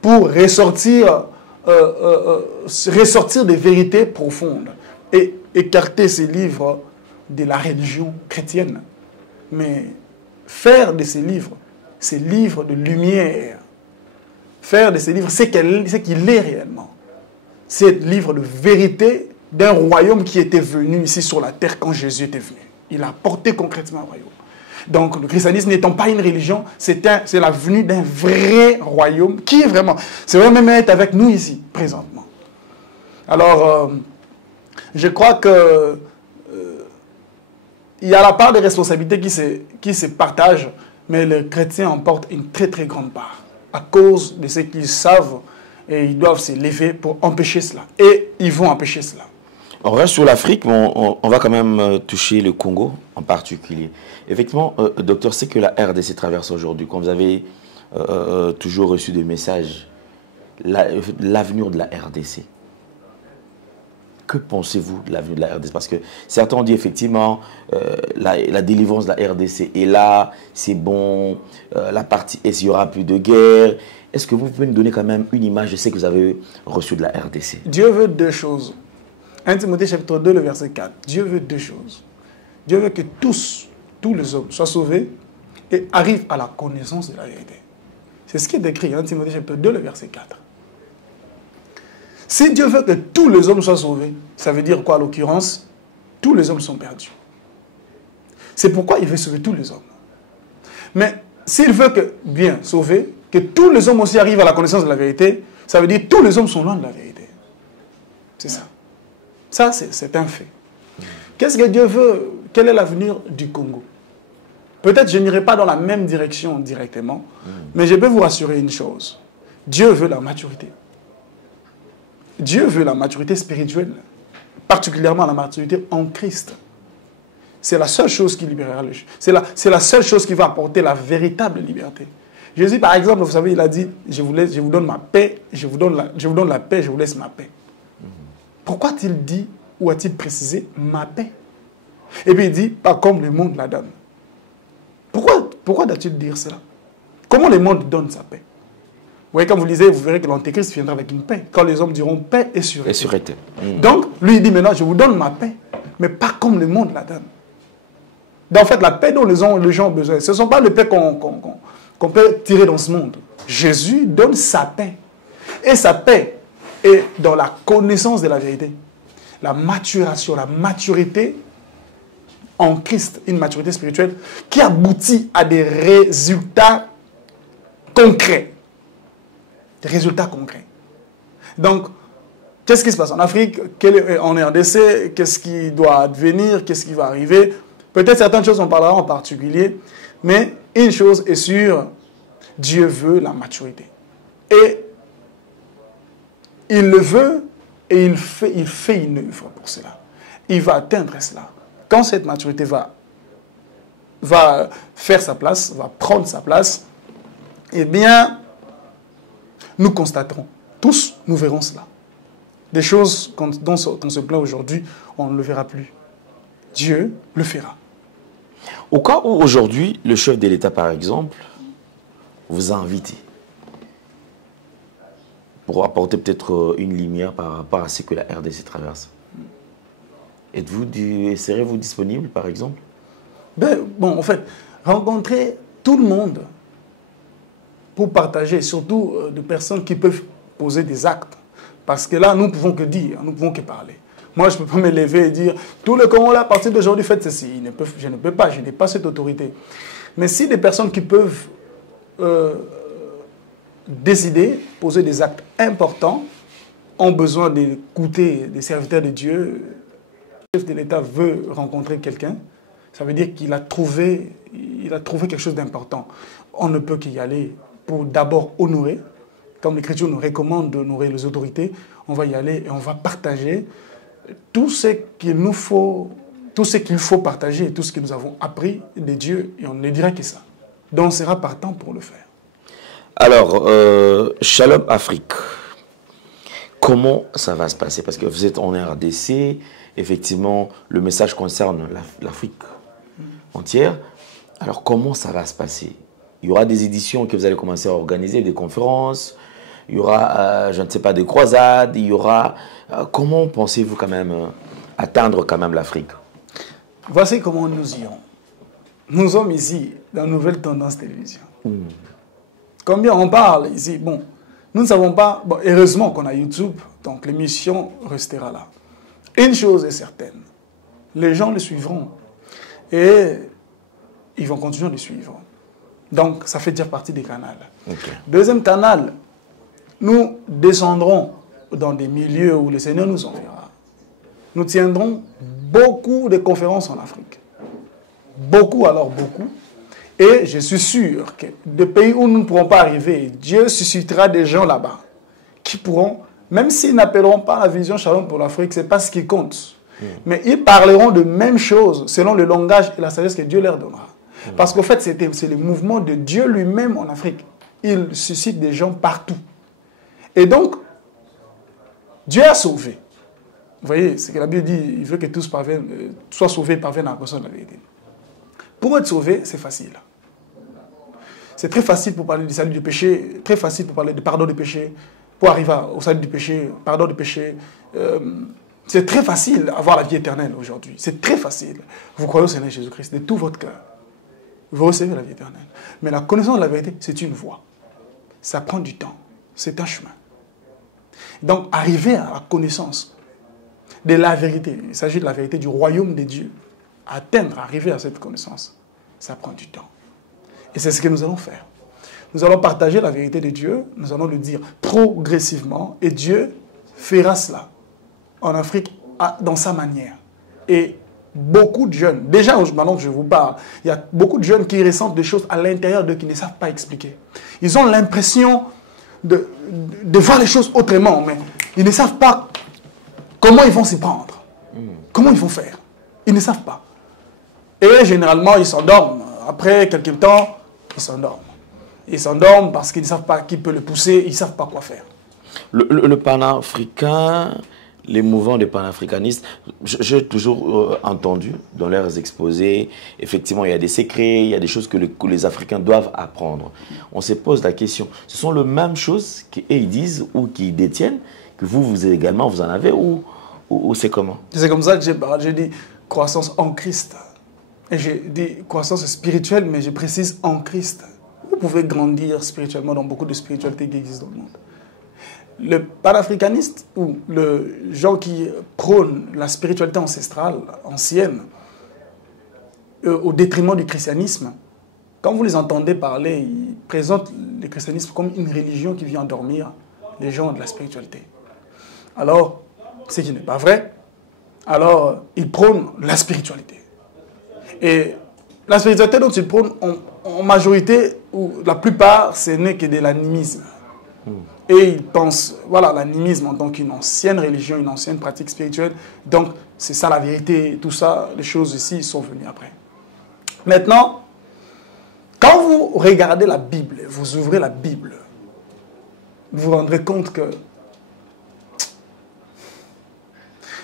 pour ressortir ressortir des vérités profondes et écarter ces livres de la religion chrétienne. Mais faire de ces livres de lumière, faire de ces livres ce qu'il est réellement. C'est livre de vérité d'un royaume qui était venu ici sur la terre quand Jésus était venu. Il a porté concrètement un royaume. Donc le christianisme n'étant pas une religion, c'est la venue d'un vrai royaume qui est vraiment, c'est vrai même être avec nous ici, présentement. Alors, je crois que il y a la part des responsabilités qui se partagent, mais les chrétiens en portent une très très grande part, à cause de ce qu'ils savent, et ils doivent se lever pour empêcher cela. Et ils vont empêcher cela. On reste sur l'Afrique, mais on va quand même toucher le Congo en particulier. Effectivement, docteur, c'est que la RDC traverse aujourd'hui, quand vous avez toujours reçu des messages, l'avenir de la RDC. Que pensez-vous de l'avenir de la RDC? Parce que certains ont dit effectivement la délivrance de la RDC est là, c'est bon, la partie est, il n'y aura plus de guerre. Est-ce que vous pouvez nous donner quand même une image de ce que vous avez reçu de la RDC? Dieu veut deux choses. 1 Timothée chapitre 2, le verset 4. Dieu veut deux choses. Dieu veut que tous les hommes soient sauvés et arrivent à la connaissance de la vérité. C'est ce qui est écrit, 1 Timothée chapitre 2, le verset 4. Si Dieu veut que tous les hommes soient sauvés, ça veut dire quoi, à l'occurrence? Tous les hommes sont perdus. C'est pourquoi il veut sauver tous les hommes. Mais s'il veut sauver, que tous les hommes aussi arrivent à la connaissance de la vérité, ça veut dire que tous les hommes sont loin de la vérité. C'est ça. Ça, c'est un fait. Qu'est-ce que Dieu veut? Quel est l'avenir du Congo? Peut-être je n'irai pas dans la même direction directement, mais je peux vous rassurer une chose. Dieu veut la maturité. Dieu veut la maturité spirituelle, particulièrement la maturité en Christ. C'est la seule chose qui libérera le juge. C'est la seule chose qui va apporter la véritable liberté. Jésus, par exemple, vous savez, il a dit, je vous donne ma paix, je vous donne la paix, je vous laisse ma paix. Pourquoi a-t-il dit, ou a-t-il précisé, ma paix? Et puis il dit, pas comme le monde la donne. Pourquoi doit-il dire cela? Comment le monde donne sa paix? Vous voyez, quand vous lisez, vous verrez que l'Antéchrist viendra avec une paix. Quand les hommes diront paix et sûreté. Donc, lui, il dit maintenant, je vous donne ma paix, mais pas comme le monde la donne. En fait, la paix dont les gens ont besoin, ce ne sont pas les paix qu'on peut tirer dans ce monde. Jésus donne sa paix. Et sa paix est dans la connaissance de la vérité. La maturation, la maturité en Christ, une maturité spirituelle qui aboutit à des résultats concrets. Des résultats concrets. Donc, qu'est-ce qui se passe en Afrique? En RDC, qu'est-ce qui doit advenir? Qu'est-ce qui va arriver? Peut-être certaines choses, on parlera en particulier, mais une chose est sûre, Dieu veut la maturité. Et il le veut et il fait une œuvre pour cela. Il va atteindre cela. Quand cette maturité va faire sa place, va prendre sa place, eh bien, nous constaterons. Tous, nous verrons cela. Des choses dont on se plaint aujourd'hui, on ne le verra plus. Dieu le fera. Au cas où aujourd'hui, le chef de l'État, par exemple, vous a invité pour apporter peut-être une lumière par rapport à ce que la RDC traverse, serez-vous disponible, par exemple? Bon, en fait, rencontrer tout le monde pour partager, surtout de personnes qui peuvent poser des actes. Parce que là, nous ne pouvons que dire, nous ne pouvons que parler. Moi, je ne peux pas me lever et dire, tout le Congolais, à partir d'aujourd'hui, faites ceci. Je ne peux pas, je n'ai pas cette autorité. Mais si des personnes qui peuvent décider, poser des actes importants, ont besoin d'écouter des serviteurs de Dieu, le chef de l'État veut rencontrer quelqu'un, ça veut dire qu'il a trouvé quelque chose d'important. On ne peut qu'y aller pour d'abord honorer, comme l'Écriture nous recommande d'honorer les autorités, on va y aller et on va partager tout ce qu'il nous faut, tout ce qu'il faut partager, tout ce que nous avons appris de Dieu, et on ne dira que ça. Donc on sera partant pour le faire. Alors, Shalom Afrique, comment ça va se passer? Parce que vous êtes en RDC, effectivement, le message concerne l'Afrique entière. Alors, comment ça va se passer? Il y aura des éditions que vous allez commencer à organiser, des conférences, il y aura, je ne sais pas, des croisades, il y aura... comment pensez-vous quand même atteindre quand même l'Afrique? Voici comment nous irons. Nous sommes ici dans Nouvelle Tendance Télévision. Combien on parle ici? Bon, nous ne savons pas... Bon, heureusement qu'on a YouTube, donc l'émission restera là. Une chose est certaine, les gens le suivront et ils vont continuer de le suivre. Donc, ça fait déjà partie des canaux. Okay. Deuxième canal, nous descendrons dans des milieux où le Seigneur nous enverra. Nous tiendrons beaucoup de conférences en Afrique. Beaucoup, alors beaucoup. Et je suis sûr que des pays où nous ne pourrons pas arriver, Dieu suscitera des gens là-bas qui pourront, même s'ils n'appelleront pas la vision Shalom pour l'Afrique, ce n'est pas ce qui compte. Mais ils parleront de même chose selon le langage et la sagesse que Dieu leur donnera. Parce qu'en fait, c'est le mouvement de Dieu lui-même en Afrique. Il suscite des gens partout. Et donc, Dieu a sauvé. Vous voyez, c'est que la Bible dit, il veut que tous soient sauvés et parviennent à la connaissance de la vérité. Pour être sauvé, c'est facile. C'est très facile pour parler du salut du péché, très facile pour parler du pardon du péché, pour arriver au salut du péché, pardon du péché. C'est très facile d'avoir la vie éternelle aujourd'hui. C'est très facile. Vous croyez au Seigneur Jésus-Christ de tout votre cœur. Vous recevez la vie éternelle. Mais la connaissance de la vérité, c'est une voie. Ça prend du temps. C'est un chemin. Donc, arriver à la connaissance de la vérité, il s'agit de la vérité du royaume de Dieu, arriver à cette connaissance, ça prend du temps. Et c'est ce que nous allons faire. Nous allons partager la vérité de Dieu, nous allons le dire progressivement, et Dieu fera cela en Afrique dans sa manière. Et beaucoup de jeunes, déjà maintenant que je vous parle, il y a beaucoup de jeunes qui ressentent des choses à l'intérieur d'eux qui ne savent pas expliquer. Ils ont l'impression de voir les choses autrement, mais ils ne savent pas comment ils vont s'y prendre. Comment ils vont faire. Ils ne savent pas. Et généralement, ils s'endorment. Après quelques temps, ils s'endorment. Ils s'endorment parce qu'ils ne savent pas qui peut le pousser, ils ne savent pas quoi faire. Le panafricain, les mouvements des panafricanistes, j'ai toujours entendu dans leurs exposés, effectivement, il y a des secrets, il y a des choses que les Africains doivent apprendre. On se pose la question, ce sont les mêmes choses qu'ils disent ou qu'ils détiennent, que vous également, vous en avez, ou c'est comment? C'est comme ça que j'ai dit croissance en Christ. Et j'ai dit croissance spirituelle, mais je précise en Christ. Vous pouvez grandir spirituellement dans beaucoup de spiritualités qui existent dans le monde. Le panafricaniste ou le gens qui prônent la spiritualité ancestrale, ancienne, au détriment du christianisme, quand vous les entendez parler, ils présentent le christianisme comme une religion qui vient endormir les gens de la spiritualité. Alors, ce qui n'est pas vrai, alors ils prônent la spiritualité. Et la spiritualité dont ils prônent, en majorité, ou la plupart, ce n'est que de l'animisme. Et ils pensent, voilà, l'animisme en tant qu'une ancienne religion, une ancienne pratique spirituelle. Donc, c'est ça la vérité, tout ça, les choses ici sont venues après. Maintenant, quand vous regardez la Bible, vous ouvrez la Bible, vous vous rendrez compte que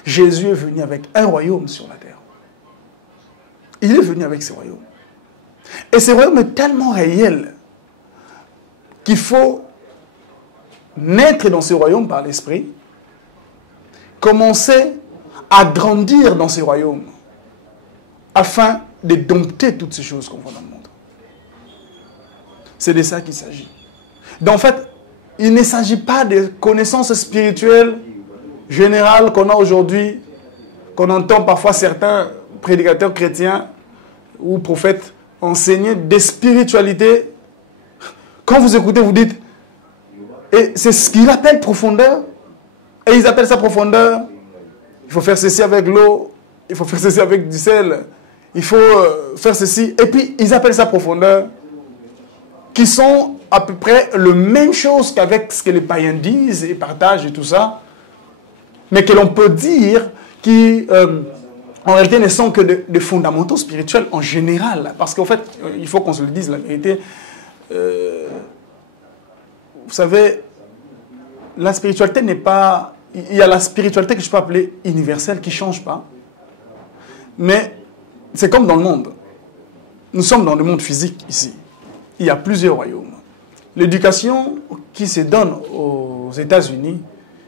Jésus est venu avec un royaume sur la terre. Il est venu avec ce royaume. Et ce royaume est tellement réel qu'il faut naître dans ce royaume par l'esprit, commencer à grandir dans ce royaume afin de dompter toutes ces choses qu'on voit dans le monde. C'est de ça qu'il s'agit. Donc en fait, il ne s'agit pas de connaissances spirituelles générales qu'on a aujourd'hui, qu'on entend parfois certains prédicateurs chrétiens ou prophètes enseigner des spiritualités. Quand vous écoutez, vous dites, et c'est ce qu'ils appellent profondeur. Et ils appellent ça profondeur. Il faut faire ceci avec l'eau, il faut faire ceci avec du sel, il faut faire ceci. Et puis, ils appellent ça profondeur, qui sont à peu près la même chose qu'avec ce que les païens disent et partagent et tout ça, mais que l'on peut dire qui, en réalité, ne sont que de fondamentaux spirituels en général. Parce qu'en fait, il faut qu'on se le dise, la vérité. Vous savez, la spiritualité n'est pas... Il y a la spiritualité que je peux appeler universelle, qui ne change pas. Mais c'est comme dans le monde. Nous sommes dans le monde physique ici. Il y a plusieurs royaumes. L'éducation qui se donne aux aux États-Unis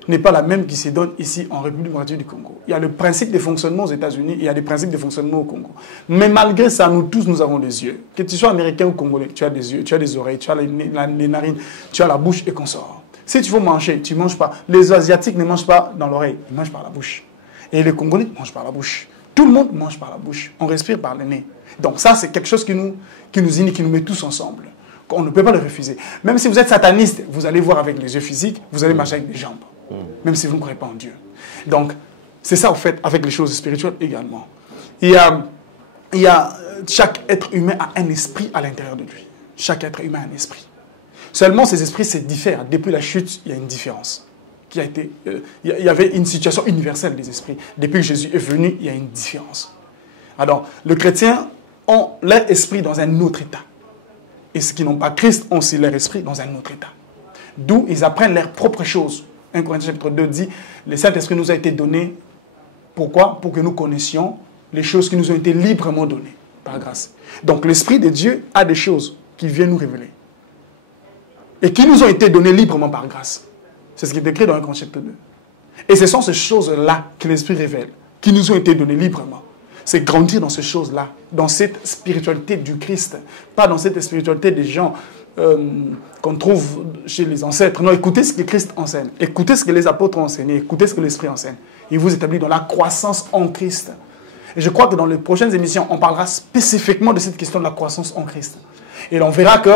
n'est pas la même qui se donne ici en République démocratique du Congo. Il y a le principe de fonctionnement aux États-Unis, il y a des principes de fonctionnement au Congo. Mais malgré ça, nous tous, nous avons des yeux. Que tu sois américain ou congolais, tu as des yeux, tu as des oreilles, tu as les narines, tu as la bouche et qu'on sort. Si tu veux manger, tu ne manges pas. Les Asiatiques ne mangent pas dans l'oreille, ils mangent par la bouche. Et les Congolais mangent par la bouche. Tout le monde mange par la bouche. On respire par le nez. Donc ça, c'est quelque chose qui nous unit, qui nous met tous ensemble. On ne peut pas le refuser. Même si vous êtes sataniste, vous allez voir avec les yeux physiques, vous allez marcher avec des jambes. Même si vous ne croyez pas en Dieu. Donc, c'est ça, en fait, avec les choses spirituelles également. Chaque être humain a un esprit à l'intérieur de lui. Chaque être humain a un esprit. Seulement, ces esprits se diffèrent. Depuis la chute, il y a une différence. Il y avait une situation universelle des esprits. Depuis que Jésus est venu, il y a une différence. Alors, les chrétiens ont leur esprit dans un autre état. Et ceux qui n'ont pas Christ ont aussi leur esprit dans un autre état. D'où ils apprennent leurs propres choses. 1 Corinthiens chapitre 2 dit, le Saint-Esprit nous a été donné. Pourquoi? Pour que nous connaissions les choses qui nous ont été librement données par grâce. Donc l'Esprit de Dieu a des choses qui viennent nous révéler. Et qui nous ont été données librement par grâce. C'est ce qui est écrit dans 1 Corinthiens chapitre 2. Et ce sont ces choses-là que l'Esprit révèle, qui nous ont été données librement. C'est grandir dans ces choses-là, dans cette spiritualité du Christ, pas dans cette spiritualité des gens qu'on trouve chez les ancêtres. Non, écoutez ce que Christ enseigne, écoutez ce que les apôtres ont enseigné, écoutez ce que l'Esprit enseigne. Il vous établit dans la croissance en Christ. Et je crois que dans les prochaines émissions, on parlera spécifiquement de cette question de la croissance en Christ. Et on verra que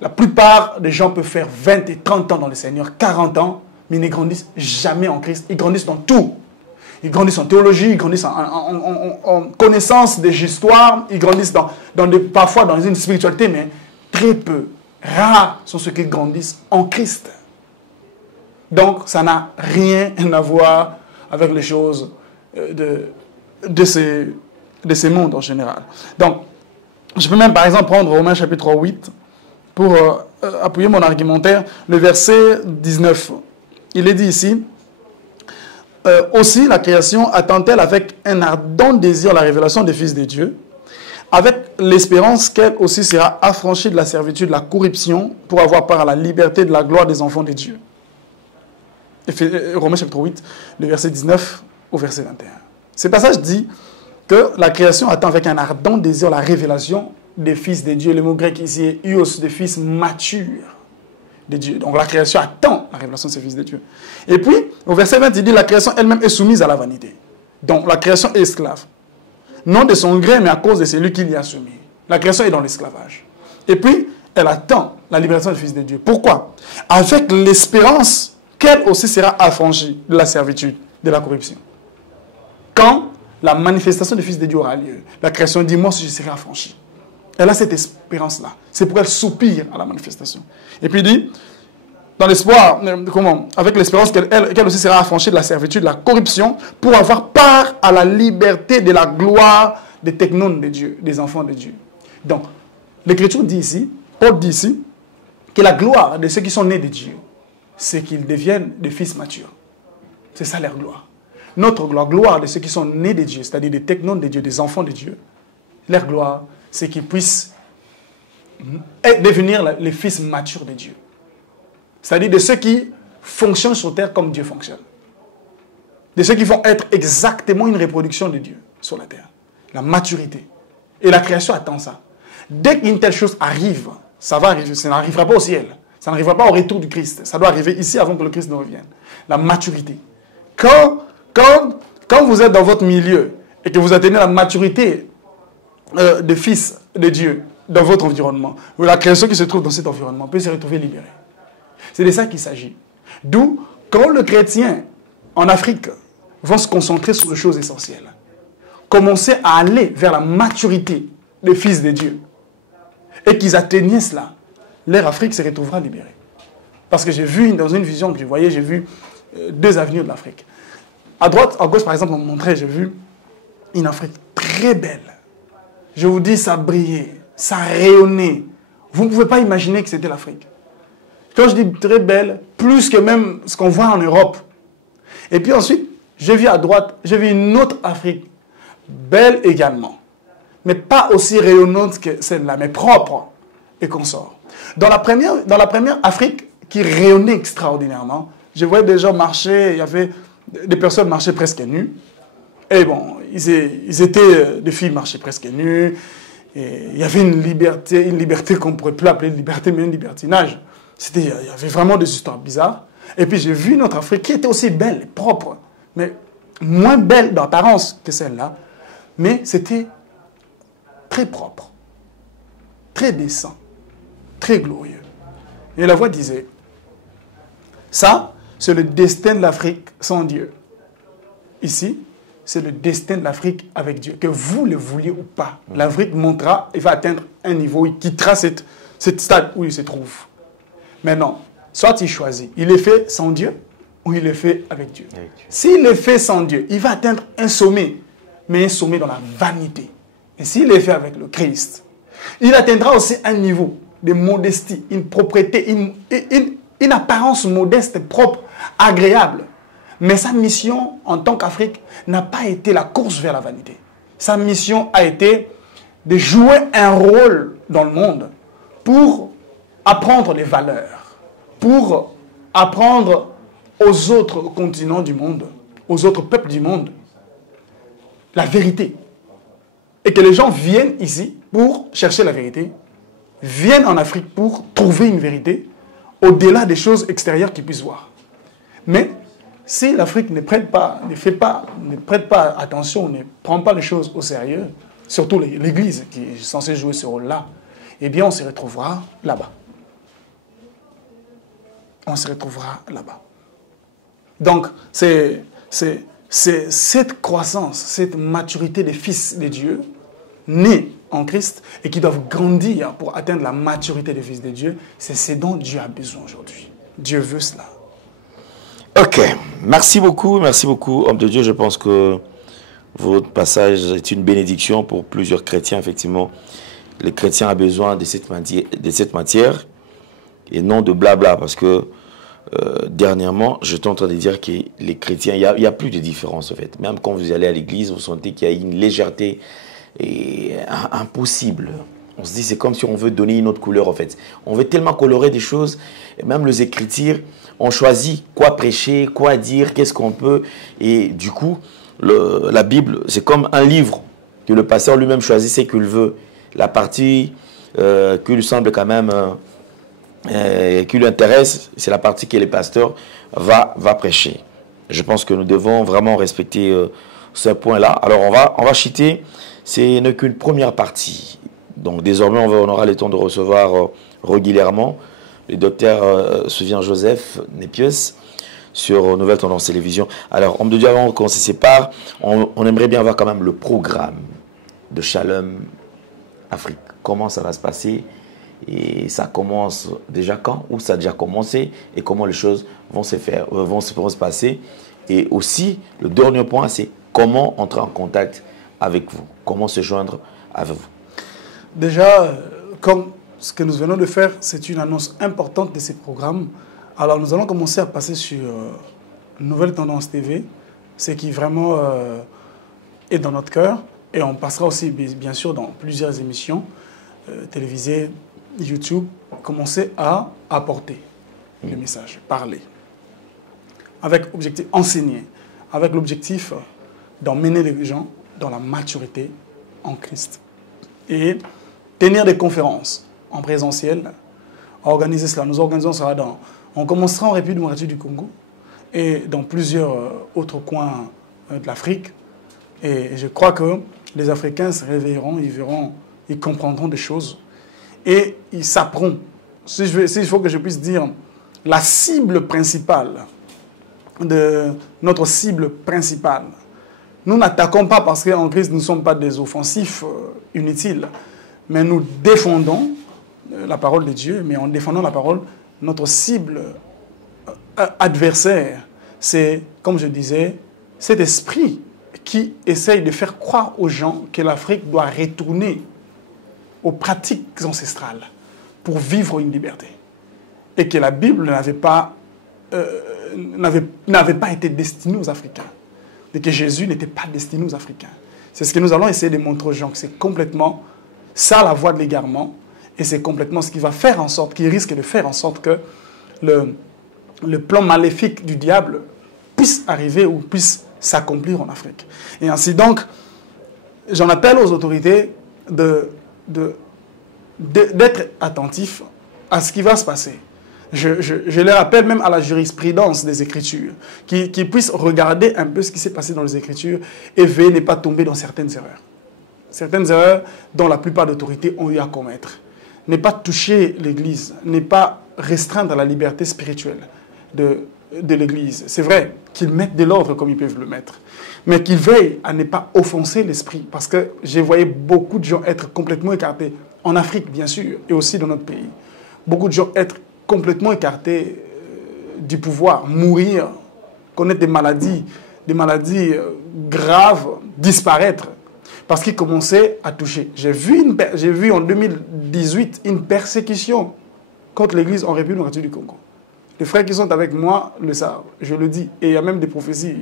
la plupart des gens peuvent faire 20 et 30 ans dans le Seigneur, 40 ans, mais ils ne grandissent jamais en Christ. Ils grandissent dans tout. Ils grandissent en théologie, ils grandissent en connaissance des histoires, ils grandissent parfois dans une spiritualité, mais très peu. Rares sont ceux qui grandissent en Christ. Donc, ça n'a rien à voir avec les choses de ces mondes en général. Donc, je peux même par exemple prendre Romains chapitre 8 pour appuyer mon argumentaire, le verset 19. Il est dit ici, aussi la création attend-elle avec un ardent désir la révélation des fils de Dieu, avec l'espérance qu'elle aussi sera affranchie de la servitude, de la corruption, pour avoir part à la liberté de la gloire des enfants de Dieu. Romains chapitre 8, le verset 19 au verset 21. Ce passage dit que la création attend avec un ardent désir la révélation des fils de Dieu. Le mot grec ici est ios, des fils matures de Dieu. Donc la création attend la révélation de ces fils de Dieu. Et puis, au verset 20, il dit la création elle-même est soumise à la vanité. Donc la création est esclave. Non de son gré, mais à cause de celui qui l'y a soumis. La création est dans l'esclavage. Et puis, elle attend la libération des fils de Dieu. Pourquoi? Avec l'espérance qu'elle aussi sera affranchie de la servitude, de la corruption. Quand la manifestation des fils de Dieu aura lieu, la création dit, moi aussi je serai affranchie. Elle a cette espérance-là. C'est pourquoi elle soupire à la manifestation. Et puis il dit, dans l'espoir, avec l'espérance qu'elle aussi sera affranchie de la servitude, de la corruption, pour avoir part à la liberté de la gloire des technones de Dieu, des enfants de Dieu. Donc, l'Écriture dit ici, Paul dit ici, que la gloire de ceux qui sont nés de Dieu, c'est qu'ils deviennent des fils matures. C'est ça leur gloire. Notre gloire de ceux qui sont nés de Dieu, c'est-à-dire des technones de Dieu, des enfants de Dieu, leur gloire, c'est qu'ils puissent devenir les fils matures de Dieu. C'est-à-dire de ceux qui fonctionnent sur terre comme Dieu fonctionne. De ceux qui vont être exactement une reproduction de Dieu sur la terre. La maturité. Et la création attend ça. Dès qu'une telle chose arrive, ça va arriver. Ça n'arrivera pas au ciel. Ça n'arrivera pas au retour du Christ. Ça doit arriver ici avant que le Christ ne revienne. La maturité. Quand vous êtes dans votre milieu et que vous atteignez la maturité de fils de Dieu dans votre environnement, la création qui se trouve dans cet environnement peut se retrouver libérée. C'est de ça qu'il s'agit. D'où, quand le chrétien en Afrique va se concentrer sur les choses essentielles, commencer à aller vers la maturité des fils de Dieu, et qu'ils atteignaient cela, leur Afrique se retrouvera libérée. Parce que j'ai vu, dans une vision que je voyais, j'ai vu deux avenirs de l'Afrique. À droite, à gauche, par exemple, on me montrait, j'ai vu une Afrique très belle. Je vous dis, ça brillait, ça rayonnait. Vous ne pouvez pas imaginer que c'était l'Afrique. Quand je dis très belle, plus que même ce qu'on voit en Europe. Et puis ensuite, j'ai vu à droite, j'ai vu une autre Afrique, belle également. Mais pas aussi rayonnante que celle-là, mais propre et consort. Dans la première Afrique qui rayonnait extraordinairement, Je voyais des gens marcher, il y avait des personnes marcher presque nues. Et bon, ils étaient, des filles marchaient presque nues. Et il y avait une liberté qu'on ne pourrait plus appeler liberté, mais un libertinage. Il y avait vraiment des histoires bizarres. Et puis j'ai vu notre Afrique qui était aussi belle et propre, mais moins belle d'apparence que celle-là. Mais c'était très propre, très décent, très glorieux. Et la voix disait, ça, c'est le destin de l'Afrique sans Dieu. Ici, c'est le destin de l'Afrique avec Dieu. Que vous le vouliez ou pas, l'Afrique montera et va atteindre un niveau, il quittera cette stade où il se trouve. Maintenant, soit il choisit, il est fait sans Dieu ou il est fait avec Dieu. S'il est fait sans Dieu, il va atteindre un sommet, mais un sommet dans la vanité. Et s'il est fait avec le Christ, il atteindra aussi un niveau de modestie, une propreté, une apparence modeste, propre, agréable. Mais sa mission en tant qu'Afrique n'a pas été la course vers la vanité. Sa mission a été de jouer un rôle dans le monde pour apprendre les valeurs, pour apprendre aux autres continents du monde, aux autres peuples du monde, la vérité. Et que les gens viennent ici pour chercher la vérité, viennent en Afrique pour trouver une vérité, au-delà des choses extérieures qu'ils puissent voir. Mais si l'Afrique ne prête pas attention, ne prend pas les choses au sérieux, surtout l'Église qui est censée jouer ce rôle-là, eh bien on se retrouvera là-bas. On se retrouvera là-bas. Donc, c'est cette croissance, cette maturité des fils de Dieu, nés en Christ et qui doivent grandir pour atteindre la maturité des fils de Dieu, c'est ce dont Dieu a besoin aujourd'hui. Dieu veut cela. Ok, merci beaucoup, homme de Dieu. Je pense que votre passage est une bénédiction pour plusieurs chrétiens. Effectivement, les chrétiens ont besoin de cette matière et non de blabla, parce que dernièrement, j'étais en train de dire que les chrétiens, il n'y a plus de différence en fait. Même quand vous allez à l'église, vous sentez qu'il y a une légèreté impossible. On se dit, c'est comme si on veut donner une autre couleur en fait. On veut tellement colorer des choses, et même les écritures, on choisit quoi prêcher, quoi dire, qu'est-ce qu'on peut. Et du coup, la Bible, c'est comme un livre que le pasteur lui-même choisit ce qu'il veut. La partie qui lui semble quand même, qui lui intéresse, c'est la partie que le pasteur va prêcher. Je pense que nous devons vraiment respecter ce point-là. Alors on va chuter, c'est qu'une première partie. Donc désormais, on aura le temps de recevoir régulièrement le docteur Souvien-Joseph Népius sur Nouvelle Tendance Télévision. Alors, homme de Dieu, avant qu'on se sépare, on aimerait bien voir quand même le programme de Shalom Afrique. Comment ça va se passer? Et ça commence déjà quand? Ou ça a déjà commencé? Et comment les choses vont se passer? Et aussi, le dernier point, c'est comment entrer en contact avec vous? Comment se joindre avec vous? Déjà, comme ce que nous venons de faire, c'est une annonce importante de ces programmes. Alors, nous allons commencer à passer sur Nouvelle Tendance TV, ce qui vraiment est dans notre cœur. Et on passera aussi, bien sûr, dans plusieurs émissions télévisées, YouTube, commencer à apporter le message, parler. Avec l'objectif, enseigner, avec l'objectif d'emmener les gens dans la maturité en Christ. Et tenir des conférences en présentiel, organiser cela. Nous organisons cela on commencera en République démocratique du Congo et dans plusieurs autres coins de l'Afrique. Et je crois que les Africains se réveilleront, ils verront, ils comprendront des choses et ils sapront. S'il faut que je puisse dire, la cible principale notre cible principale. Nous n'attaquons pas parce qu'en Christ, nous ne sommes pas des offensifs inutiles, mais nous défendons la parole de Dieu, mais en défendant la parole, notre cible adversaire, c'est, comme je disais, cet esprit qui essaye de faire croire aux gens que l'Afrique doit retourner aux pratiques ancestrales pour vivre une liberté. Et que la Bible n'avait pas été destinée aux Africains. Et que Jésus n'était pas destiné aux Africains. C'est ce que nous allons essayer de montrer aux gens, que c'est complètement ça la voie de l'égarement, et c'est complètement ce qui va faire en sorte, qui risque de faire en sorte que le plan maléfique du diable puisse arriver ou puisse s'accomplir en Afrique. Et ainsi donc, j'en appelle aux autorités d'être attentifs à ce qui va se passer. Je les rappelle même à la jurisprudence des Écritures, qui puissent regarder un peu ce qui s'est passé dans les Écritures et veiller ne pas tomber dans certaines erreurs. Certaines erreurs dont la plupart d'autorités ont eu à commettre. Ne pas toucher l'Église, ne pas restreindre la liberté spirituelle de l'Église. C'est vrai qu'ils mettent de l'ordre comme ils peuvent le mettre, mais qu'ils veillent à ne pas offenser l'esprit, parce que j'ai voyé beaucoup de gens être complètement écartés, en Afrique bien sûr, et aussi dans notre pays. Beaucoup de gens être complètement écartés du pouvoir, mourir, connaître des maladies graves, disparaître, parce qu'ils commençaient à toucher. J'ai vu en 2018 une persécution contre l'Église en République démocratique du Congo. Les frères qui sont avec moi le savent, je le dis. Et il y a même des prophéties.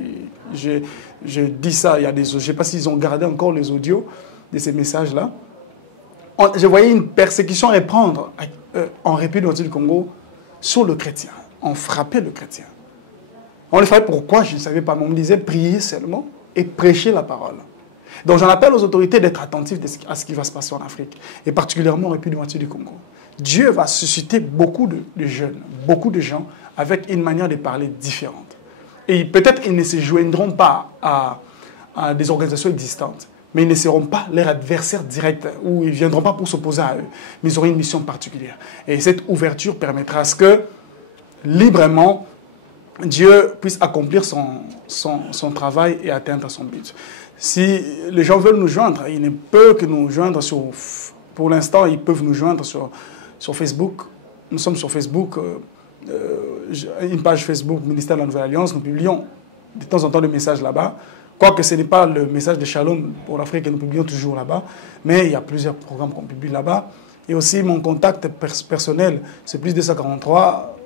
Je dis ça, je ne sais pas s'ils ont gardé encore les audios de ces messages-là. Je voyais une persécution reprendre en République démocratique du Congo sur le chrétien. On frappait le chrétien. On le faisait pourquoi, je ne savais pas. Mais on me disait prier seulement et prêcher la parole. Donc j'en appelle aux autorités d'être attentifs à ce qui va se passer en Afrique. Et particulièrement en République démocratique du Congo. Dieu va susciter beaucoup de jeunes, beaucoup de gens avec une manière de parler différente. Et peut-être ils ne se joindront pas à des organisations existantes, mais ils ne seront pas leurs adversaires directs ou ils ne viendront pas pour s'opposer à eux, mais ils auront une mission particulière. Et cette ouverture permettra à ce que, librement, Dieu puisse accomplir son travail et atteindre son but. Si les gens veulent nous joindre, ils ne peuvent que nous joindre pour l'instant, ils peuvent nous joindre sur Facebook. Nous sommes sur Facebook, une page Facebook, Ministère de la Nouvelle Alliance. Nous publions de temps en temps des messages là-bas. Quoique ce n'est pas le message de Shalom pour l'Afrique que nous publions toujours là-bas, mais il y a plusieurs programmes qu'on publie là-bas. Et aussi mon contact personnel, c'est plus 243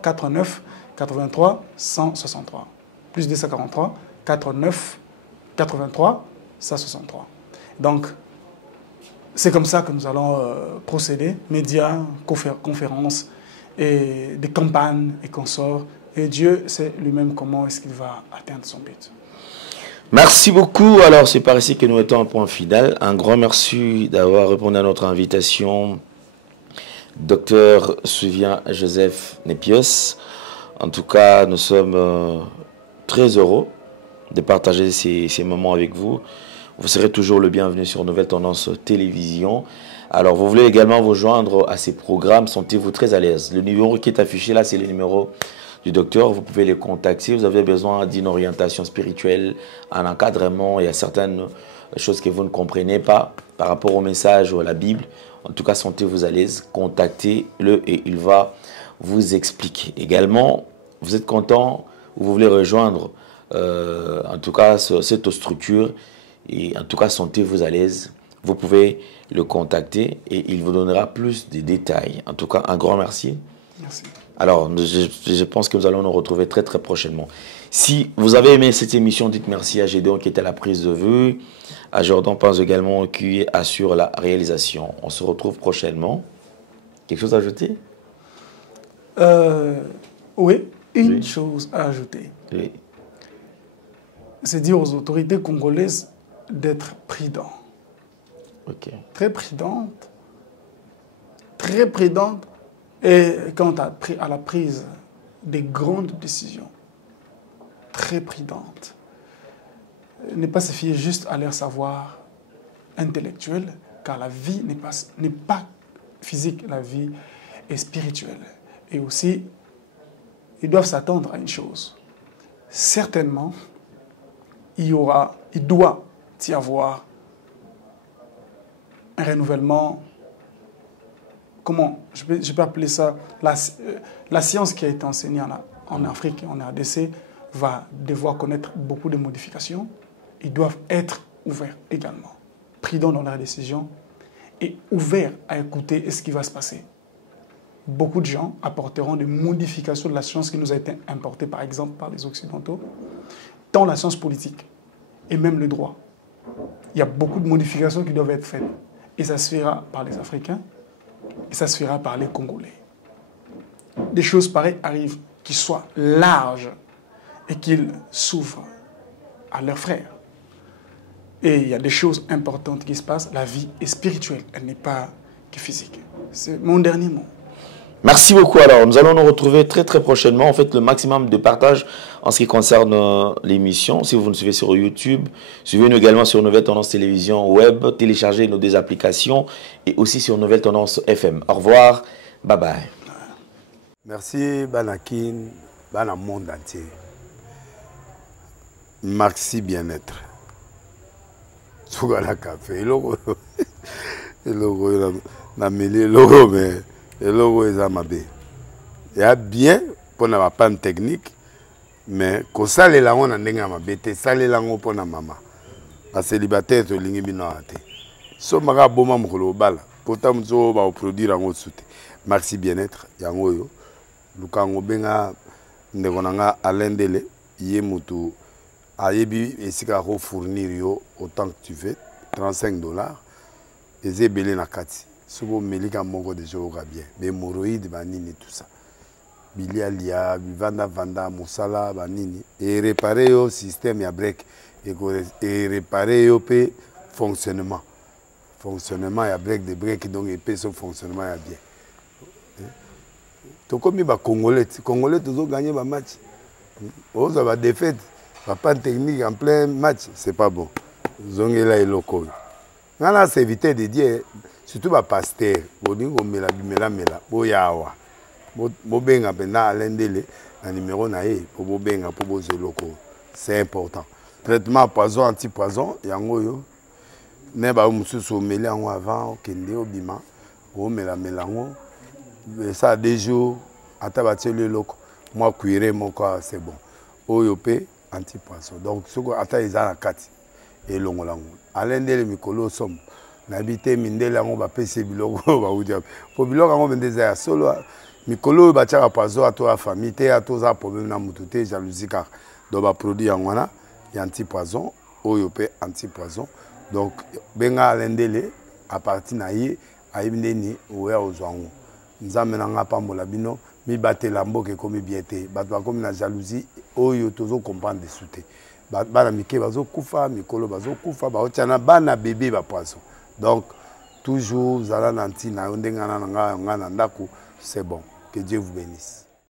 49 83 163. Plus 243 49 83 163. Donc, c'est comme ça que nous allons procéder, médias, conférences, et des campagnes et consorts. Et Dieu sait lui-même comment est-ce qu'il va atteindre son but. Merci beaucoup. Alors, c'est par ici que nous mettons un point final. Un grand merci d'avoir répondu à notre invitation, Dr Souvien Joseph Népios. En tout cas, nous sommes très heureux de partager ces moments avec vous. Vous serez toujours le bienvenu sur Nouvelle Tendance Télévision. Alors, vous voulez également vous joindre à ces programmes, sentez-vous très à l'aise. Le numéro qui est affiché là, c'est le numéro du docteur. Vous pouvez les contacter. Vous avez besoin d'une orientation spirituelle, un encadrement. Il y a certaines choses que vous ne comprenez pas par rapport au message ou à la Bible. En tout cas, sentez-vous à l'aise. Contactez-le et il va vous expliquer. Également, vous êtes content ou vous voulez rejoindre en tout cas cette structure. Et en tout cas, sentez-vous à l'aise. Vous pouvez le contacter et il vous donnera plus de détails. En tout cas, un grand merci. Merci. Alors, je pense que nous allons nous retrouver très très prochainement. Si vous avez aimé cette émission, dites merci à Gédéon qui était à la prise de vue, à Jordan Paz également qui assure la réalisation. On se retrouve prochainement. Quelque chose à ajouter? Oui, une chose à ajouter. Oui. C'est dire aux autorités congolaises d'être prudents. Ok. Très prudentes, et quant à la prise des grandes décisions, très prudentes. Ne pas se fier juste à leur savoir intellectuel, car la vie n'est pas physique, la vie est spirituelle. Et aussi, ils doivent s'attendre à une chose. Certainement, il doit y avoir un renouvellement. Comment je peux appeler ça? La science qui a été enseignée en Afrique, en RDC, va devoir connaître beaucoup de modifications. Ils doivent être ouverts également, prudents dans leurs décisions et ouverts à écouter ce qui va se passer. Beaucoup de gens apporteront des modifications de la science qui nous a été importée, par exemple, par les Occidentaux, tant la science politique et même le droit. Il y a beaucoup de modifications qui doivent être faites. Et ça se fera par les Africains et ça se fera par les Congolais. des choses pareilles arrivent, qu'ils soient larges et qu'ils s'ouvrent à leurs frères. Et il y a des choses importantes qui se passent. La vie est spirituelle, elle n'est pas que physique. C'est mon dernier mot. Merci beaucoup. Alors, nous allons nous retrouver très très prochainement. En fait, le maximum de partage en ce qui concerne l'émission. Si vous nous suivez sur YouTube, suivez-nous également sur Nouvelle Tendance Télévision Web, téléchargez nos deux applications et aussi sur Nouvelle Tendance FM. Au revoir. Bye bye. Merci, Banakin, Bana monde entier. Merci bien-être. Sougala café, logo, na mêlé logo, mais le logo est amabé. Il y a bien pour na panne technique, mais quand ça les langues on a n'enga amabé, ça les langues pour na maman. La célibataire to lingi bino ate. So maga boma mukolo bala. Pourtant mzo ba produire en soute. Merci bien-être yango yo. Lukango benga ndekonanga alendele yé mutu. Ayebi esika ko fournir yo autant que tu veux, $35. Et zébélé na kati. Sobo melika moko de joga bien. Bémoroïde banini tout ça. Bilialia, vanda musala banini et réparer yo système ya break et réparer yo pe fonctionnement. Fonctionnement ya break de break donc et pe son fonctionnement ya bien. To comme ba congolais toujours gagner ba match. On ça va défaite. Pas de technique en plein match, c'est pas bon. Zongela et loco. Nana c'est éviter de dire surtout ba pasteur, bodingo mela boyawa. Bobenga pena alendele na numéro na ye pour bobenga pour bozo loco. C'est important. Traitement poison anti-poison yango yo. Ne ba mususu meli yango avant kende obima. O mela ngo. Ça des jours ata ba tele loco. Moi cuire mon corps c'est bon. Oyo pe anti-poison. Donc, ce que ata izana kati et longolango. Alendele mikolo som. Nabite mindele ngo ba pese biloko ba udia. Po biloko ngo bendeza solo mikolo ba tchaka poison à toi famille te à toi problème na mututé jalousie car do ba produit yangwana ya anti-poison oyo pe anti-poison. Donc benga alendele à partir na ye ayibindeni oya ozwango. Nzambe na nga pambola bino mi batela mboke komi biete bato bakomi na jalousie oyo tozo comprendre dessous te bana mike bazo kufa mikolo bazo kufa baotiana bana bébé ba poisson. Donc toujours zala nanti na ndenga na nga na ndako c'est bon. Que Dieu vous bénisse.